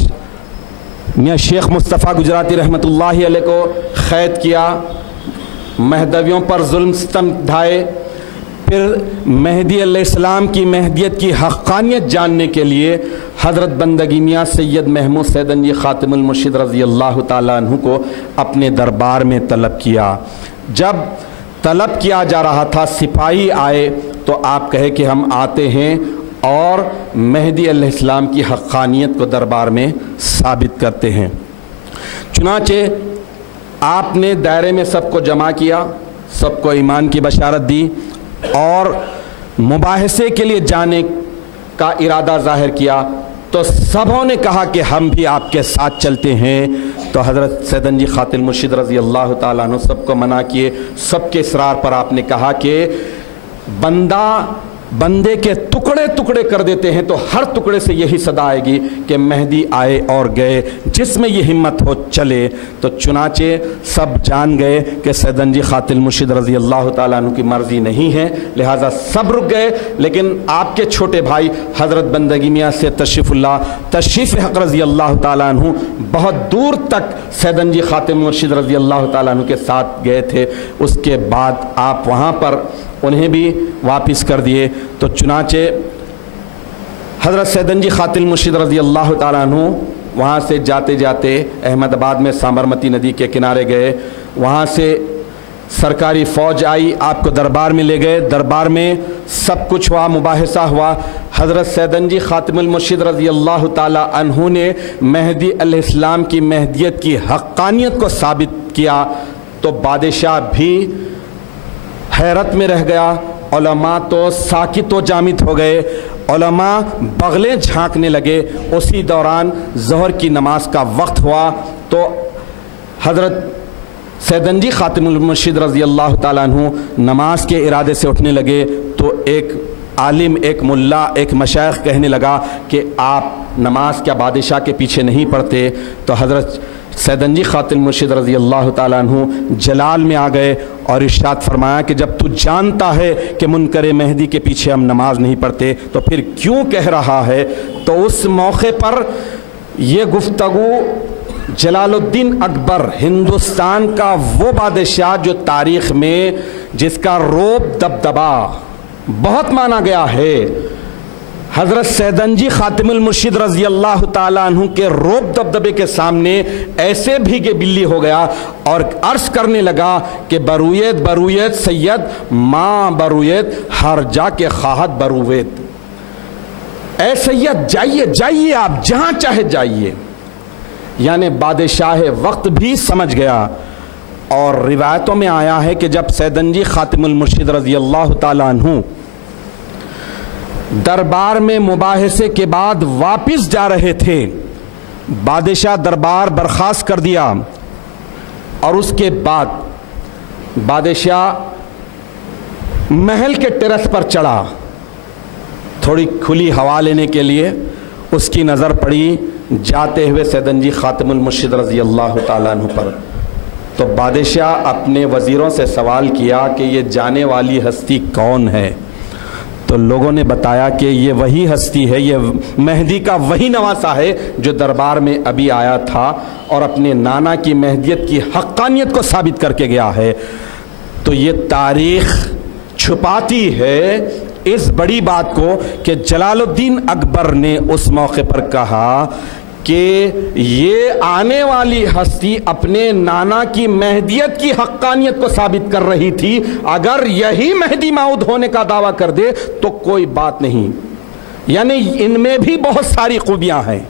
میاں شیخ مصطفیٰ گجراتی رحمۃ اللہ علیہ کو قید کیا، مہدویوں پر ظلم ستم ڈھائے۔ پھر مہدی علیہ السلام کی مہدیت کی حقانیت جاننے کے لیے حضرت بندگی میاں سید محمود سیدنجی خاتم المرشد رضی اللہ تعالیٰ عنہ کو اپنے دربار میں طلب کیا۔ جب طلب کیا جا رہا تھا، سپاہی آئے تو آپ کہے کہ ہم آتے ہیں اور مہدی علیہ السلام کی حقانیت کو دربار میں ثابت کرتے ہیں۔ چنانچہ آپ نے دائرے میں سب کو جمع کیا، سب کو ایمان کی بشارت دی، اور مباحثے کے لیے جانے کا ارادہ ظاہر کیا، تو سبوں نے کہا کہ ہم بھی آپ کے ساتھ چلتے ہیں۔ تو حضرت سیدنجی خاتم المرشد رضی اللہ تعالیٰ عنہ سب کو منع کیے۔ سب کے اصرار پر آپ نے کہا کہ بندے کے ٹکڑے ٹکڑے کر دیتے ہیں تو ہر ٹکڑے سے یہی صدا آئے گی کہ مہدی آئے اور گئے، جس میں یہ ہمت ہو چلے۔ تو چنانچہ سب جان گئے کہ سیدنجی خاتم المرشد رضی اللہ تعالیٰ عنہ کی مرضی نہیں ہے، لہٰذا سب رک گئے۔ لیکن آپ کے چھوٹے بھائی حضرت بندگی میاں سے تشریف حق رضی اللہ تعالیٰ عنہ بہت دور تک سیدنجی خاتم المرشد رضی اللہ تعالیٰ عنہ کے ساتھ گئے تھے۔ اس کے بعد آپ وہاں پر انہیں بھی واپس کر دیے۔ تو چنانچہ حضرت سیدنجی خاتم المرشد رضی اللہ تعالیٰ عنہ وہاں سے جاتے جاتے احمد آباد میں سابرمتی ندی کے کنارے گئے، وہاں سے سرکاری فوج آئی، آپ کو دربار میں لے گئے۔ دربار میں سب کچھ ہوا، مباحثہ ہوا۔ حضرت سیدنجی خاتم المرشد رضی اللہ تعالیٰ عنہ نے مہدی علیہ السلام کی مہدیت کی حقانیت کو ثابت کیا، تو بادشاہ بھی حیرت میں رہ گیا، علماء تو ساکت و جامد ہو گئے، علماء بغلیں جھانکنے لگے۔ اسی دوران ظہر کی نماز کا وقت ہوا تو حضرت سیدنجی خاتم المرشد رضی اللہ تعالیٰ عنہ نماز کے ارادے سے اٹھنے لگے، تو ایک عالم، ایک ملا، ایک مشائخ کہنے لگا کہ آپ نماز کیا بادشاہ کے پیچھے نہیں پڑھتے؟ تو حضرت سیدنجی خاتم المرشد رضی اللہ تعالیٰ عنہ جلال میں آ گئے اور ارشاد فرمایا کہ جب تو جانتا ہے کہ منکر مہدی کے پیچھے ہم نماز نہیں پڑھتے تو پھر کیوں کہہ رہا ہے؟ تو اس موقع پر یہ گفتگو جلال الدین اکبر، ہندوستان کا وہ بادشاہ جو تاریخ میں جس کا روب دبدبا بہت مانا گیا ہے، حضرت سیدنجی خاتم المرشد رضی اللہ تعالیٰ عنہ کے روب دبدبے کے سامنے ایسے بھیگے بلی ہو گیا اور عرض کرنے لگا کہ برویت برویت سید ماں برویت ہر جا کے خواہد برویت۔ اے سید جائیے جائیے، آپ جہاں چاہے جائیے، یعنی بادشاہ وقت بھی سمجھ گیا. اور روایتوں میں آیا ہے کہ جب سیدنجی خاتم المرشد رضی اللہ تعالیٰ عنہ دربار میں مباحثے کے بعد واپس جا رہے تھے، بادشاہ دربار برخاست کر دیا، اور اس کے بعد بادشاہ محل کے ٹیرس پر چڑھا تھوڑی کھلی ہوا لینے کے لیے. اس کی نظر پڑی جاتے ہوئے سیدنجی خاتم المرشد رضی اللہ تعالیٰ عنہ پر. تو بادشاہ اپنے وزیروں سے سوال کیا کہ یہ جانے والی ہستی کون ہے؟ تو لوگوں نے بتایا کہ یہ وہی ہستی ہے، یہ مہدی کا وہی نواسہ ہے جو دربار میں ابھی آیا تھا اور اپنے نانا کی مہدیت کی حقانیت کو ثابت کر کے گیا ہے. تو یہ تاریخ چھپاتی ہے اس بڑی بات کو کہ جلال الدین اکبر نے اس موقع پر کہا کہ یہ آنے والی ہستی اپنے نانا کی مہدیت کی حقانیت کو ثابت کر رہی تھی، اگر یہی مہدی موعود ہونے کا دعویٰ کر دے تو کوئی بات نہیں، یعنی ان میں بھی بہت ساری خوبیاں ہیں.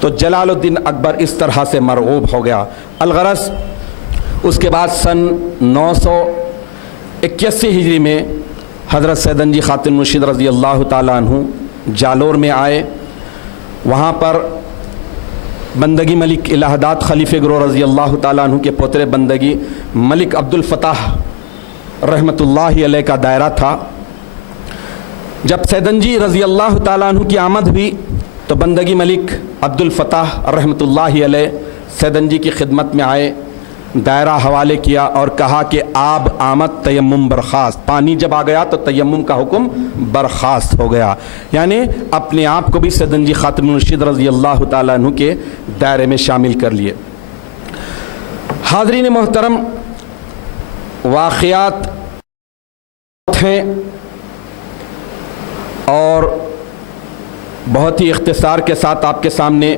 تو جلال الدین اکبر اس طرح سے مرعوب ہو گیا. الغرض اس کے بعد سن 981 ہجری میں حضرت سیدنجی خاتم المرشد رضی اللہ تعالیٰ عنہ جالور میں آئے. وہاں پر بندگی ملک الہ حضرت خلیفہ گرو رضی اللہ تعالیٰ عنہ کے پوترے بندگی ملک عبد الفتاح رحمۃ اللہ علیہ کا دائرہ تھا. جب سیدنجی رضی اللہ تعالیٰ عنہ کی آمد ہوئی تو بندگی ملک عبد الفتاح رحمۃ اللہ علیہ سیدنجی کی خدمت میں آئے، دائرہ حوالے کیا اور کہا کہ آب آمد تیمم برخاست. پانی جب آ گیا تو تیمم کا حکم برخاست ہو گیا، یعنی اپنے آپ کو بھی سیدنجی خاتم المرشد رضی اللہ تعالیٰ عنہ کے دائرے میں شامل کر لیے. حاضرین محترم، واقعات ہیں اور بہت ہی اختصار کے ساتھ آپ کے سامنے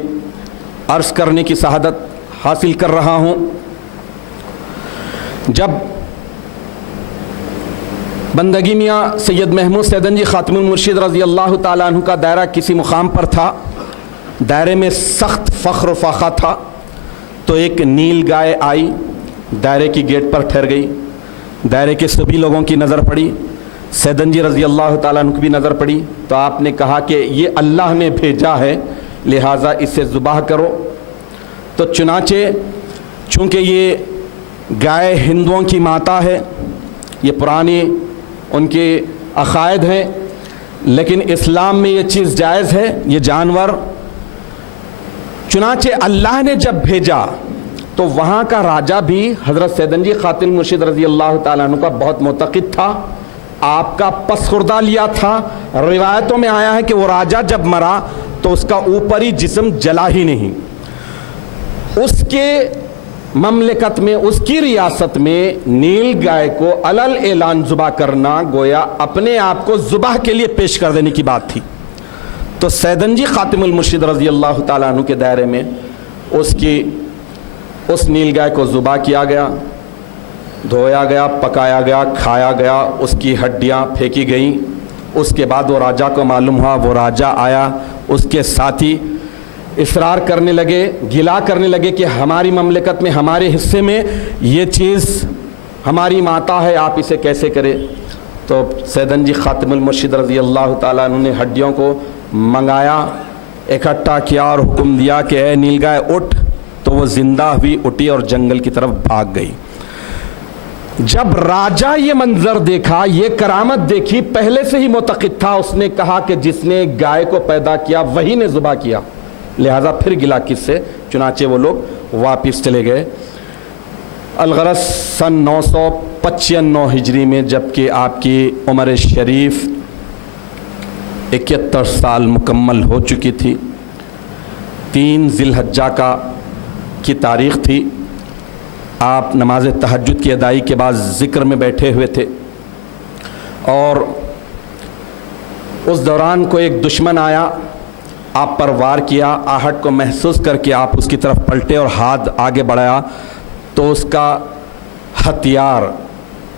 عرض کرنے کی سعادت حاصل کر رہا ہوں. جب بندگی میاں سید محمود سیدنجی خاتم المرشد رضی اللہ تعالیٰ عنہ کا دائرہ کسی مقام پر تھا، دائرے میں سخت فخر و فاخر تھا، تو ایک نیل گائے آئی، دائرے کی گیٹ پر ٹھہر گئی. دائرے کے سبھی لوگوں کی نظر پڑی، سیدنجی رضی اللہ تعالیٰ عنہ کی بھی نظر پڑی. تو آپ نے کہا کہ یہ اللہ نے بھیجا ہے، لہٰذا اسے ذبح کرو. تو چنانچہ چونکہ یہ گائے ہندوؤں کی ماتا ہے، یہ پرانی ان کے عقائد ہیں، لیکن اسلام میں یہ چیز جائز ہے، یہ جانور. چنانچہ اللہ نے جب بھیجا تو وہاں کا راجہ بھی حضرت سیدنجی خاتم المرشد رضی اللہ تعالیٰ عنہ کا بہت معتقد تھا، آپ کا پسخوردہ لیا تھا. روایتوں میں آیا ہے کہ وہ راجہ جب مرا تو اس کا اوپری جسم جلا ہی نہیں. اس کے مملکت میں، اس کی ریاست میں نیل گائے کو علل اعلان ذبح کرنا گویا اپنے آپ کو ذبح کے لیے پیش کر دینے کی بات تھی. تو سیدنجی خاتم المرشد رضی اللہ تعالیٰ عنہ کے دائرے میں اس نیل گائے کو ذبح کیا گیا، دھویا گیا، پکایا گیا، کھایا گیا، اس کی ہڈیاں پھینکی گئیں. اس کے بعد وہ راجہ کو معلوم ہوا، وہ راجہ آیا، اس کے ساتھی اصرار کرنے لگے، گلا کرنے لگے کہ ہماری مملکت میں، ہمارے حصے میں یہ چیز ہماری ماتا ہے، آپ اسے کیسے کرے. تو سیدنجی خاتم المرشد رضی اللہ تعالیٰ عنہ نے ہڈیوں کو منگایا، اکٹھا کیا اور حکم دیا کہ اے نیل گائے اٹھ. تو وہ زندہ ہوئی، اٹھی اور جنگل کی طرف بھاگ گئی. جب راجہ یہ منظر دیکھا، یہ کرامت دیکھی، پہلے سے ہی معتقد تھا، اس نے کہا کہ جس نے گائے کو پیدا کیا وہی نے ذبح کیا، لہذا پھر گلا کس سے. چنانچہ وہ لوگ واپس چلے گئے. الغرض سن 995 ہجری میں جبکہ آپ کی عمر شریف 71 سال مکمل ہو چکی تھی، 3 ذی الحجہ کی تاریخ تھی، آپ نماز تہجد کی ادائی کے بعد ذکر میں بیٹھے ہوئے تھے اور اس دوران کو ایک دشمن آیا، آپ پر وار کیا. آہٹ کو محسوس کر کے آپ اس کی طرف پلٹے اور ہاتھ آگے بڑھایا تو اس کا ہتھیار،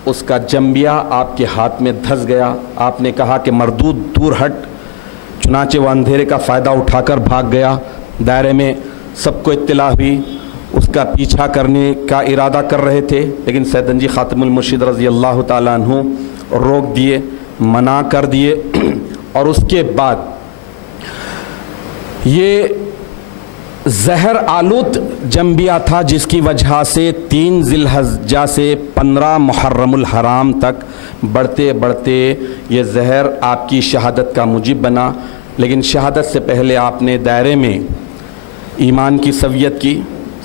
اس کا جنبیہ آپ کے ہاتھ میں دھس گیا. آپ نے کہا کہ مردود دور ہٹ. چنانچہ وہ اندھیرے کا فائدہ اٹھا کر بھاگ گیا. دائرے میں سب کو اطلاع ہوئی، اس کا پیچھا کرنے کا ارادہ کر رہے تھے، لیکن سیدنجی خاتم المرشد رضی اللہ تعالیٰ عنہ روک دیے، منع کر دیے۔ اور اس کے بعد یہ زہر آلود جنبیہ تھا، جس کی وجہ سے 3 ذی الحجہ سے 15 محرم الحرام تک بڑھتے بڑھتے یہ زہر آپ کی شہادت کا موجب بنا۔ لیکن شہادت سے پہلے آپ نے دائرے میں ایمان کی سویت کی،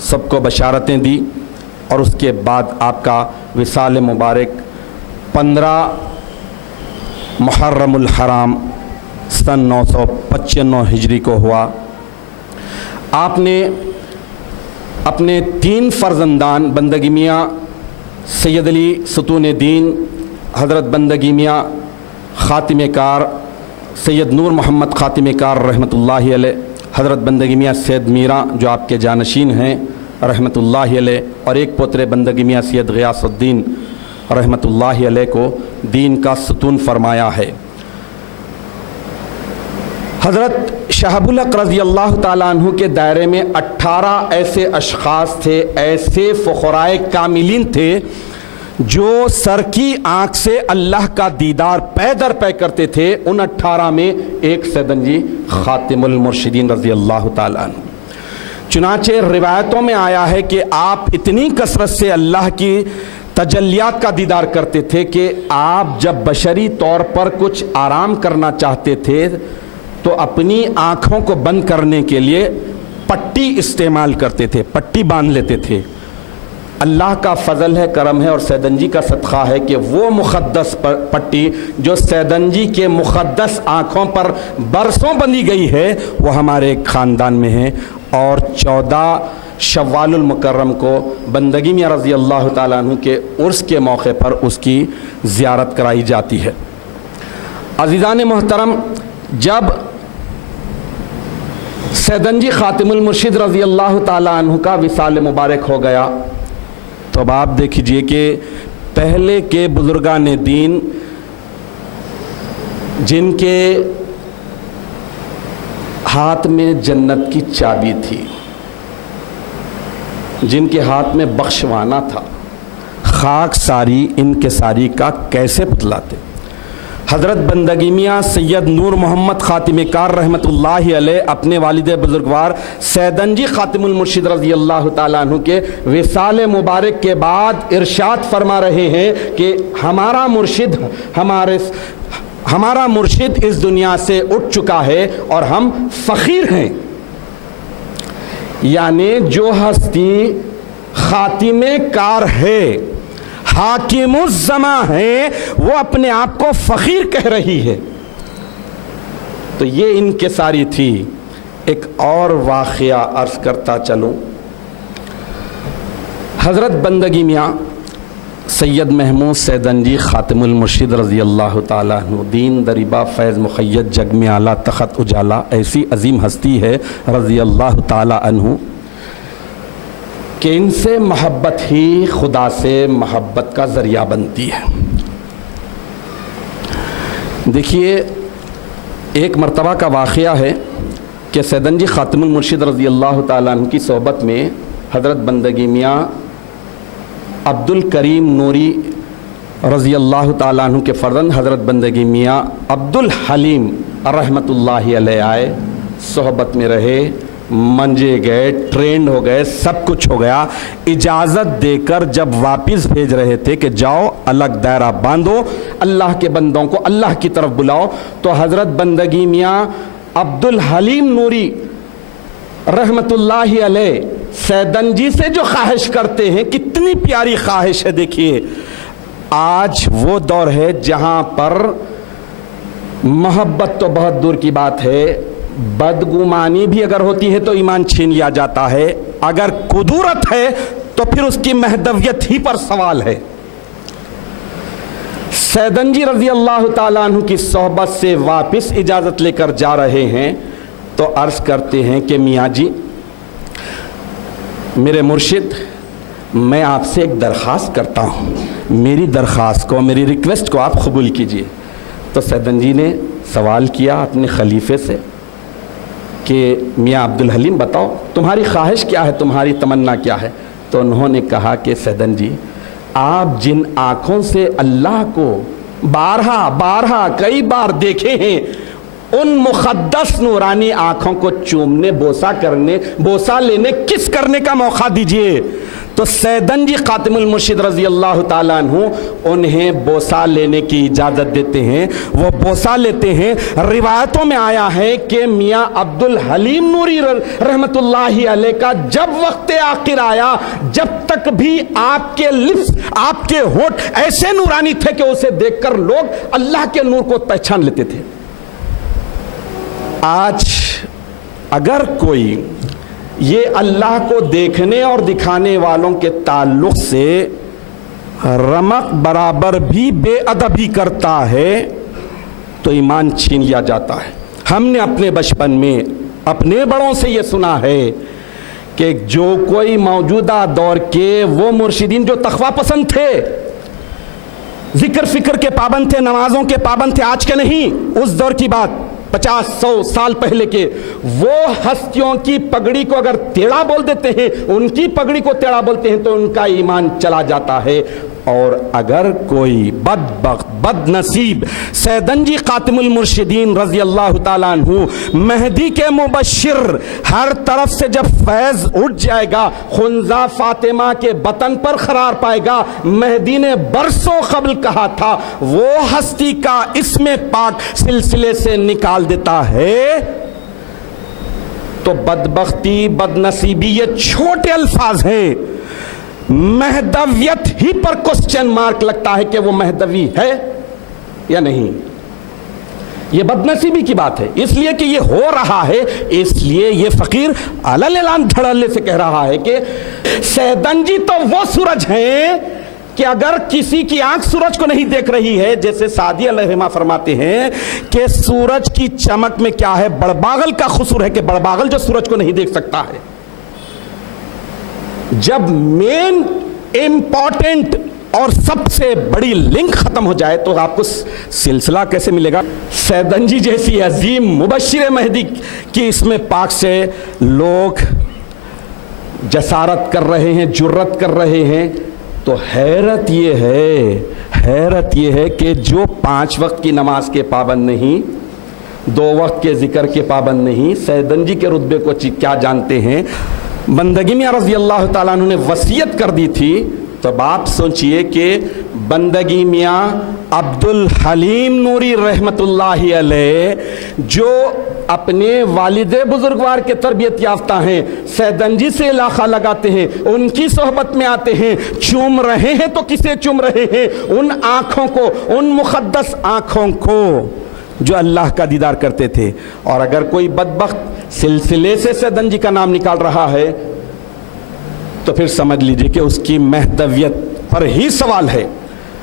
سب کو بشارتیں دی، اور اس کے بعد آپ کا وصال مبارک 15 محرم الحرام سن 995 ہجری کو ہوا۔ آپ نے اپنے 3 فرزندان بندگی میاں سید علی ستون دین، حضرت بندگی میاں خاتمہ کار سید نور محمد خاتمہ کار رحمۃ اللہ علیہ، حضرت بندگی میاں سید میرا جو آپ کے جانشین ہیں رحمۃ اللہ علیہ، اور ایک پوترے بندگی میاں سید غیاث الدین رحمۃ اللہ علیہ کو دین کا ستون فرمایا ہے۔ حضرت شہاب الحق رضی اللہ تعالیٰ عنہ کے دائرے میں 18 ایسے اشخاص تھے، ایسے فقرائے کاملین تھے جو سر کی آنکھ سے اللہ کا دیدار پے در پے کرتے تھے۔ ان 18 میں ایک سیدنجی خاتم المرشدین رضی اللہ تعالیٰ عنہ۔ چنانچہ روایتوں میں آیا ہے کہ آپ اتنی کثرت سے اللہ کی تجلیات کا دیدار کرتے تھے کہ آپ جب بشری طور پر کچھ آرام کرنا چاہتے تھے تو اپنی آنکھوں کو بند کرنے کے لیے پٹی استعمال کرتے تھے، پٹی باندھ لیتے تھے۔ اللہ کا فضل ہے، کرم ہے اور سیدنجی کا صدقہ ہے کہ وہ مقدس پٹی جو سیدنجی کے مقدس آنکھوں پر برسوں بندھی گئی ہے وہ ہمارے ایک خاندان میں ہے، اور 14 شوال المکرم کو بندگی میاں رضی اللہ تعالیٰ عنہ کے عرس کے موقع پر اس کی زیارت کرائی جاتی ہے۔ عزیزان محترم، جب سیدنجی خاتم المرشد رضی اللہ تعالیٰ عنہ کا وصال مبارک ہو گیا تو اب آپ دیکھیے کہ پہلے کے بزرگان دین جن کے ہاتھ میں جنت کی چابی تھی، جن کے ہاتھ میں بخشوانہ تھا، خاک ساری انکساری کا کیسے پتلاتے؟ حضرت بندگی میاں سید نور محمد خاتمہ کار رحمۃ اللہ علیہ اپنے والد بزرگوار سیدنجی خاتم المرشد رضی اللہ تعالیٰ عنہ کے وصال مبارک کے بعد ارشاد فرما رہے ہیں کہ ہمارا مرشد اس دنیا سے اٹھ چکا ہے اور ہم فقیر ہیں۔ یعنی جو ہستی خاتمہ کار ہے، حاکم الزمان ہے، وہ اپنے آپ کو فقیر کہہ رہی ہے۔ تو یہ انکساری تھی۔ ایک اور واقعہ عرض کرتا چلوں۔ حضرت بندگی میاں سید محمود سیدنجی خاتم المرشد رضی اللہ تعالیٰ عنہ، دین دریبہ فیض مخید جگ میں اعلیٰ تخت اجالا، ایسی عظیم ہستی ہے رضی اللہ تعالیٰ عنہ کہ ان سے محبت ہی خدا سے محبت کا ذریعہ بنتی ہے۔ دیکھیے، ایک مرتبہ کا واقعہ ہے کہ سیدنجی خاتم المرشد رضی اللہ تعالیٰ عنہ کی صحبت میں حضرت بندگی میاں عبد الکریم نوری رضی اللہ تعالیٰ عنہ کے فرزند حضرت بندگی میاں عبد الحلیم رحمۃ اللہ علیہ آئے، صحبت میں رہے، منجے گئے، ٹرینڈ ہو گئے، سب کچھ ہو گیا۔ اجازت دے کر جب واپس بھیج رہے تھے کہ جاؤ الگ دائرہ باندھو، اللہ کے بندوں کو اللہ کی طرف بلاؤ، تو حضرت بندگی میاں عبد الحلیم نوری رحمت اللہ علیہ سیدنجی سے جو خواہش کرتے ہیں، کتنی پیاری خواہش ہے۔ دیکھیے، آج وہ دور ہے جہاں پر محبت تو بہت دور کی بات ہے، بدگمانی بھی اگر ہوتی ہے تو ایمان چھین لیا جاتا ہے، اگر قدورت ہے تو پھر اس کی مہدویت ہی پر سوال ہے۔ سیدنجی رضی اللہ تعالیٰ عنہ کی صحبت سے واپس اجازت لے کر جا رہے ہیں تو عرض کرتے ہیں کہ میاں جی، میرے مرشد، میں آپ سے ایک درخواست کرتا ہوں، میری درخواست کو، میری ریکویسٹ کو آپ قبول کیجئے۔ تو سیدنجی نے سوال کیا اپنے خلیفے سے کہ میاں عبدالحلیم بتاؤ تمہاری خواہش کیا ہے, تمہاری تمنا کیا ہے؟ تو انہوں نے کہا کہ سیدن جی, آپ جن آنکھوں سے اللہ کو بارہا کئی بار دیکھے ہیں, ان مقدس نورانی آنکھوں کو چومنے, بوسہ لینے, کس کرنے کا موقع دیجئے. تو سیدن جی خاتم المرشد رضی اللہ تعالیٰ عنہ انہیں بوسہ لینے کی اجازت دیتے ہیں. وہ بوسہ لیتے ہیں. روایتوں میں آیا ہے کہ میاں عبدالحلیم نوری رحمت اللہ علیہ کا جب وقت آخر آیا, جب تک بھی آپ کے لپس, آپ کے ہونٹ ایسے نورانی تھے کہ اسے دیکھ کر لوگ اللہ کے نور کو پہچان لیتے تھے. آج اگر کوئی یہ اللہ کو دیکھنے اور دکھانے والوں کے تعلق سے رمق برابر بھی بے ادبی کرتا ہے تو ایمان چھین لیا جاتا ہے. ہم نے اپنے بچپن میں اپنے بڑوں سے یہ سنا ہے کہ جو کوئی موجودہ دور کے وہ مرشدین جو تقویٰ پسند تھے, ذکر فکر کے پابند تھے, نمازوں کے پابند تھے, آج کے نہیں, اس دور کی بات 50-100 سال پہلے کے, وہ ہستیوں کی پگڑی کو اگر ٹیڑھا بول دیتے ہیں, ان کی پگڑی کو ٹیڑھا بولتے ہیں, تو ان کا ایمان چلا جاتا ہے. اور اگر کوئی بدبخت بد نصیب سیدن جی خاتم المرشدین رضی اللہ تعالیٰ عنہ مہدی کے مبشر, ہر طرف سے جب فیض اٹھ جائے گا, خنزہ فاطمہ کے بطن پر قرار پائے گا, مہدی نے برسوں قبل کہا تھا, وہ ہستی کا اسم پاک سلسلے سے نکال دیتا ہے. تو بدبختی بد نصیبی یہ چھوٹے الفاظ ہیں. مہدویت ہی پر کوسچن مارک لگتا ہے کہ وہ مہدوی ہے یا نہیں. یہ بدنصیبی کی بات ہے, اس لیے کہ یہ ہو رہا ہے. اس لیے یہ فقیر علل اعلان دھڑلے سے کہہ رہا ہے کہ سیدن جی تو وہ سورج ہیں کہ اگر کسی کی آنکھ سورج کو نہیں دیکھ رہی ہے, جیسے سعدی علیہ رحمہ فرماتے ہیں کہ سورج کی چمک میں کیا ہے, بڑباغل کا قصور ہے کہ بڑباغل جو سورج کو نہیں دیکھ سکتا ہے. جب مین امپورٹنٹ اور سب سے بڑی لنک ختم ہو جائے تو آپ کو سلسلہ کیسے ملے گا؟ سیدن جی جیسی عظیم مبشر مہدی کی اسم پاک سے لوگ جسارت کر رہے ہیں, جرت کر رہے ہیں. تو حیرت یہ ہے کہ جو 5 وقت کی نماز کے پابند نہیں, 2 وقت کے ذکر کے پابند نہیں, سیدن جی کے رتبے کو کیا جانتے ہیں. بندگی میاں رضی اللہ تعالیٰ عنہ نے وصیت کر دی تھی. تو آپ سوچئے کہ بندگی میاں عبدالحلیم نوری رحمت اللہ علیہ جو اپنے والد بزرگوار کے تربیت یافتہ ہیں, سیدن جی سے علاقہ لگاتے ہیں, ان کی صحبت میں آتے ہیں, چوم رہے ہیں تو کسے چوم رہے ہیں؟ ان آنکھوں کو, ان مقدس آنکھوں کو جو اللہ کا دیدار کرتے تھے. اور اگر کوئی بدبخت سلسلے سے سیدن جی کا نام نکال رہا ہے تو پھر سمجھ لیجئے کہ اس کی مہدویت پر ہی سوال ہے.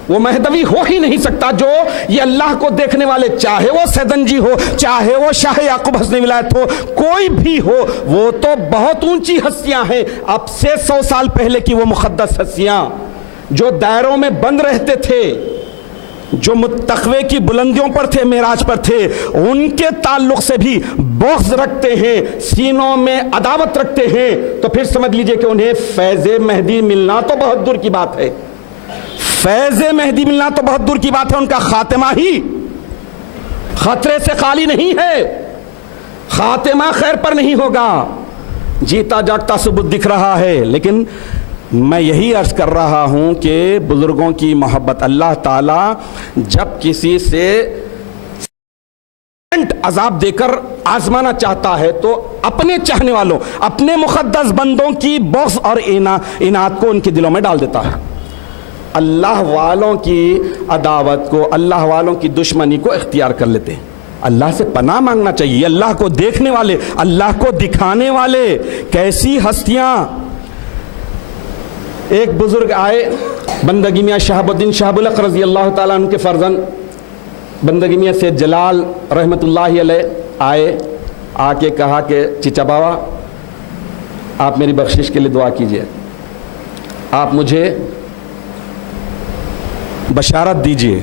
وہ مہدوی ہو ہی نہیں سکتا جو یہ اللہ کو دیکھنے والے, چاہے وہ سیدن جی ہو, چاہے وہ شاہ یعقوب حسنی ولایت ہو, کوئی بھی ہو, وہ تو بہت اونچی ہستیاں ہیں. اب سے 100 سال پہلے کی وہ مقدس ہستیاں جو دائروں میں بند رہتے تھے, جو تقوی کی بلندیوں پر تھے, معراج پر تھے, ان کے تعلق سے بھی بغض رکھتے ہیں, سینوں میں عداوت رکھتے ہیں. تو پھر سمجھ لیجئے کہ انہیں فیض مہدی ملنا تو بہت دور کی بات ہے. فیض مہدی ملنا تو بہت دور کی بات ہے. ان کا خاتمہ ہی خطرے سے خالی نہیں ہے, خاتمہ خیر پر نہیں ہوگا. جیتا جاگتا ثبوت دکھ رہا ہے. لیکن میں یہی عرض کر رہا ہوں کہ بزرگوں کی محبت, اللہ تعالیٰ جب کسی سے عذاب دے کر آزمانا چاہتا ہے تو اپنے چاہنے والوں, اپنے مقدس بندوں کی بغض اور اناد کو ان کے دلوں میں ڈال دیتا ہے. اللہ والوں کی عداوت کو, اللہ والوں کی دشمنی کو اختیار کر لیتے ہیں. اللہ سے پناہ مانگنا چاہیے. اللہ کو دیکھنے والے, اللہ کو دکھانے والے, کیسی ہستیاں. ایک بزرگ آئے, بندگی میاں شہاب الدین شہاب الحق رضی اللہ تعالیٰ عنہ کے فرزند بندگی میاں سید جلال رحمت اللہ علیہ آئے, آ کے کہا کہ چچا بابا آپ میری بخشش کے لیے دعا کیجئے, آپ مجھے بشارت دیجئے.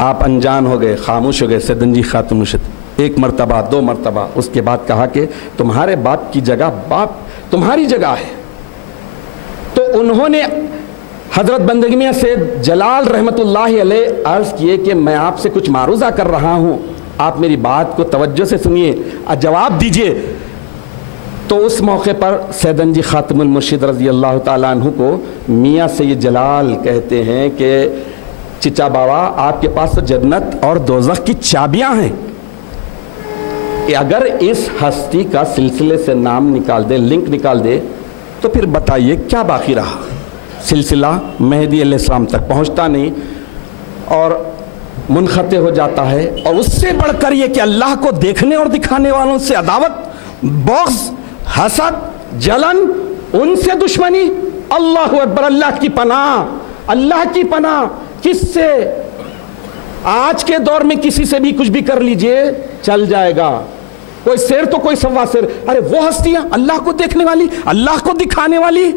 آپ انجان ہو گئے, خاموش ہو گئے. سیدن جی خاتم مرشد ایک مرتبہ، دو مرتبہ، اس کے بعد کہا کہ تمہارے باپ کی جگہ باپ تمہاری جگہ ہے۔ تو انہوں نے حضرت بندگی میاں سید جلال رحمۃ اللہ علیہ عرض کیے کہ میں آپ سے کچھ معروضہ کر رہا ہوں، آپ میری بات کو توجہ سے سنیے اور جواب دیجئے۔ تو اس موقع پر سیدنجی خاتم المرشد رضی اللہ تعالیٰ عنہ کو میاں سید جلال کہتے ہیں کہ چچا بابا آپ کے پاس تو جنت اور دوزخ کی چابیاں ہیں، کہ اگر اس ہستی کا سلسلے سے نام نکال دے، لنک نکال دے، تو پھر بتائیے کیا باقی رہا؟ سلسلہ مہدی علیہ السلام تک پہنچتا نہیں اور منقطع ہو جاتا ہے، اور اس سے بڑھ کر یہ کہ اللہ کو دیکھنے اور دکھانے والوں سے عداوت، بغض، حسد، جلن، ان سے دشمنی۔ اللہ اکبر، اللہ کی پناہ، اللہ کی پناہ۔ کس سے؟ آج کے دور میں کسی سے بھی کچھ بھی کر لیجئے چل جائے گا، کوئی سیر تو کوئی سوا سیر۔ ارے وہ ہستیاں اللہ کو دیکھنے والی، اللہ کو دکھانے والی،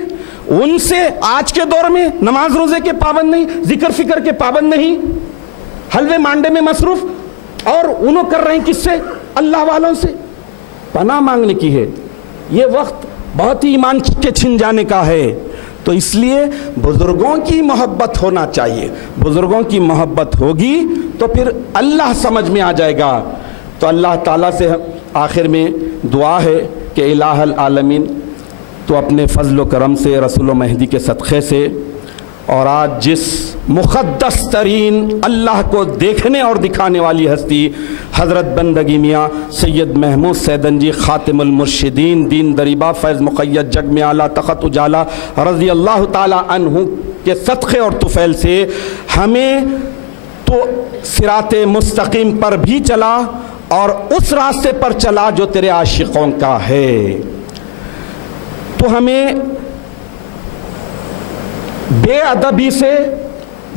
ان سے آج کے دور میں نماز روزے کے پابند نہیں، ذکر فکر کے پابند نہیں، حلوے مانڈے میں مصروف، اور انہوں کر رہے ہیں کس سے؟ اللہ والوں سے۔ پناہ مانگنے کی ہے۔ یہ وقت بہت ہی ایمان کے چھن جانے کا ہے، تو اس لیے بزرگوں کی محبت ہونا چاہیے۔ بزرگوں کی محبت ہوگی تو پھر اللہ سمجھ میں آ جائے گا۔ تو اللہ تعالیٰ سے آخر میں دعا ہے کہ الہ العالمین تو اپنے فضل و کرم سے، رسول و مہدی کے صدقے سے، اور آج جس مقدس ترین اللہ کو دیکھنے اور دکھانے والی ہستی حضرت بندگی میاں سید محمود سیدنجی خاتم المرشدین دین دریبہ فیض مقید جگ میں اعلیٰ تخت اجالا رضی اللہ تعالی عنہ کے صدقے اور طفیل سے ہمیں تو صراط مستقیم پر بھی چلا اور اس راستے پر چلا جو تیرے عاشقوں کا ہے۔ تو ہمیں بے ادبی سے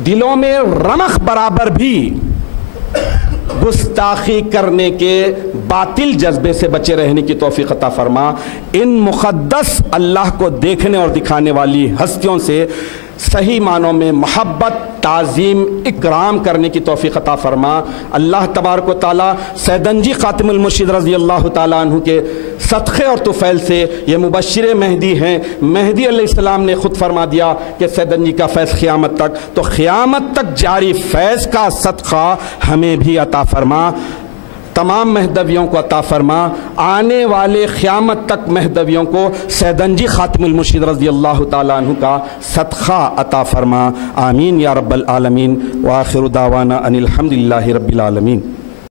دلوں میں رمق برابر بھی گستاخی کرنے کے باطل جذبے سے بچے رہنے کی توفیق عطا فرما۔ ان مقدس اللہ کو دیکھنے اور دکھانے والی ہستیوں سے صحیح معنوں میں محبت، تعظیم، اکرام کرنے کی توفیق عطا فرما۔ اللہ تبارک و تعالیٰ سیدنجی خاتم المرشد رضی اللہ تعالیٰ عنہ کے صدقے اور طفیل سے، یہ مبشر مہدی ہیں، مہدی علیہ السلام نے خود فرما دیا کہ سیدنجی کا فیض قیامت تک، تو قیامت تک جاری فیض کا صدقہ ہمیں بھی عطا فرما، تمام مہدویوں کو عطا فرما، آنے والے قیامت تک مہدویوں کو سیدنجی خاتم المرشد رضی اللہ تعالیٰ عنہ کا صدقہ عطا فرما۔ آمین یا رب العالمین، وآخر دعوانا ان الحمدللہ رب العالمین۔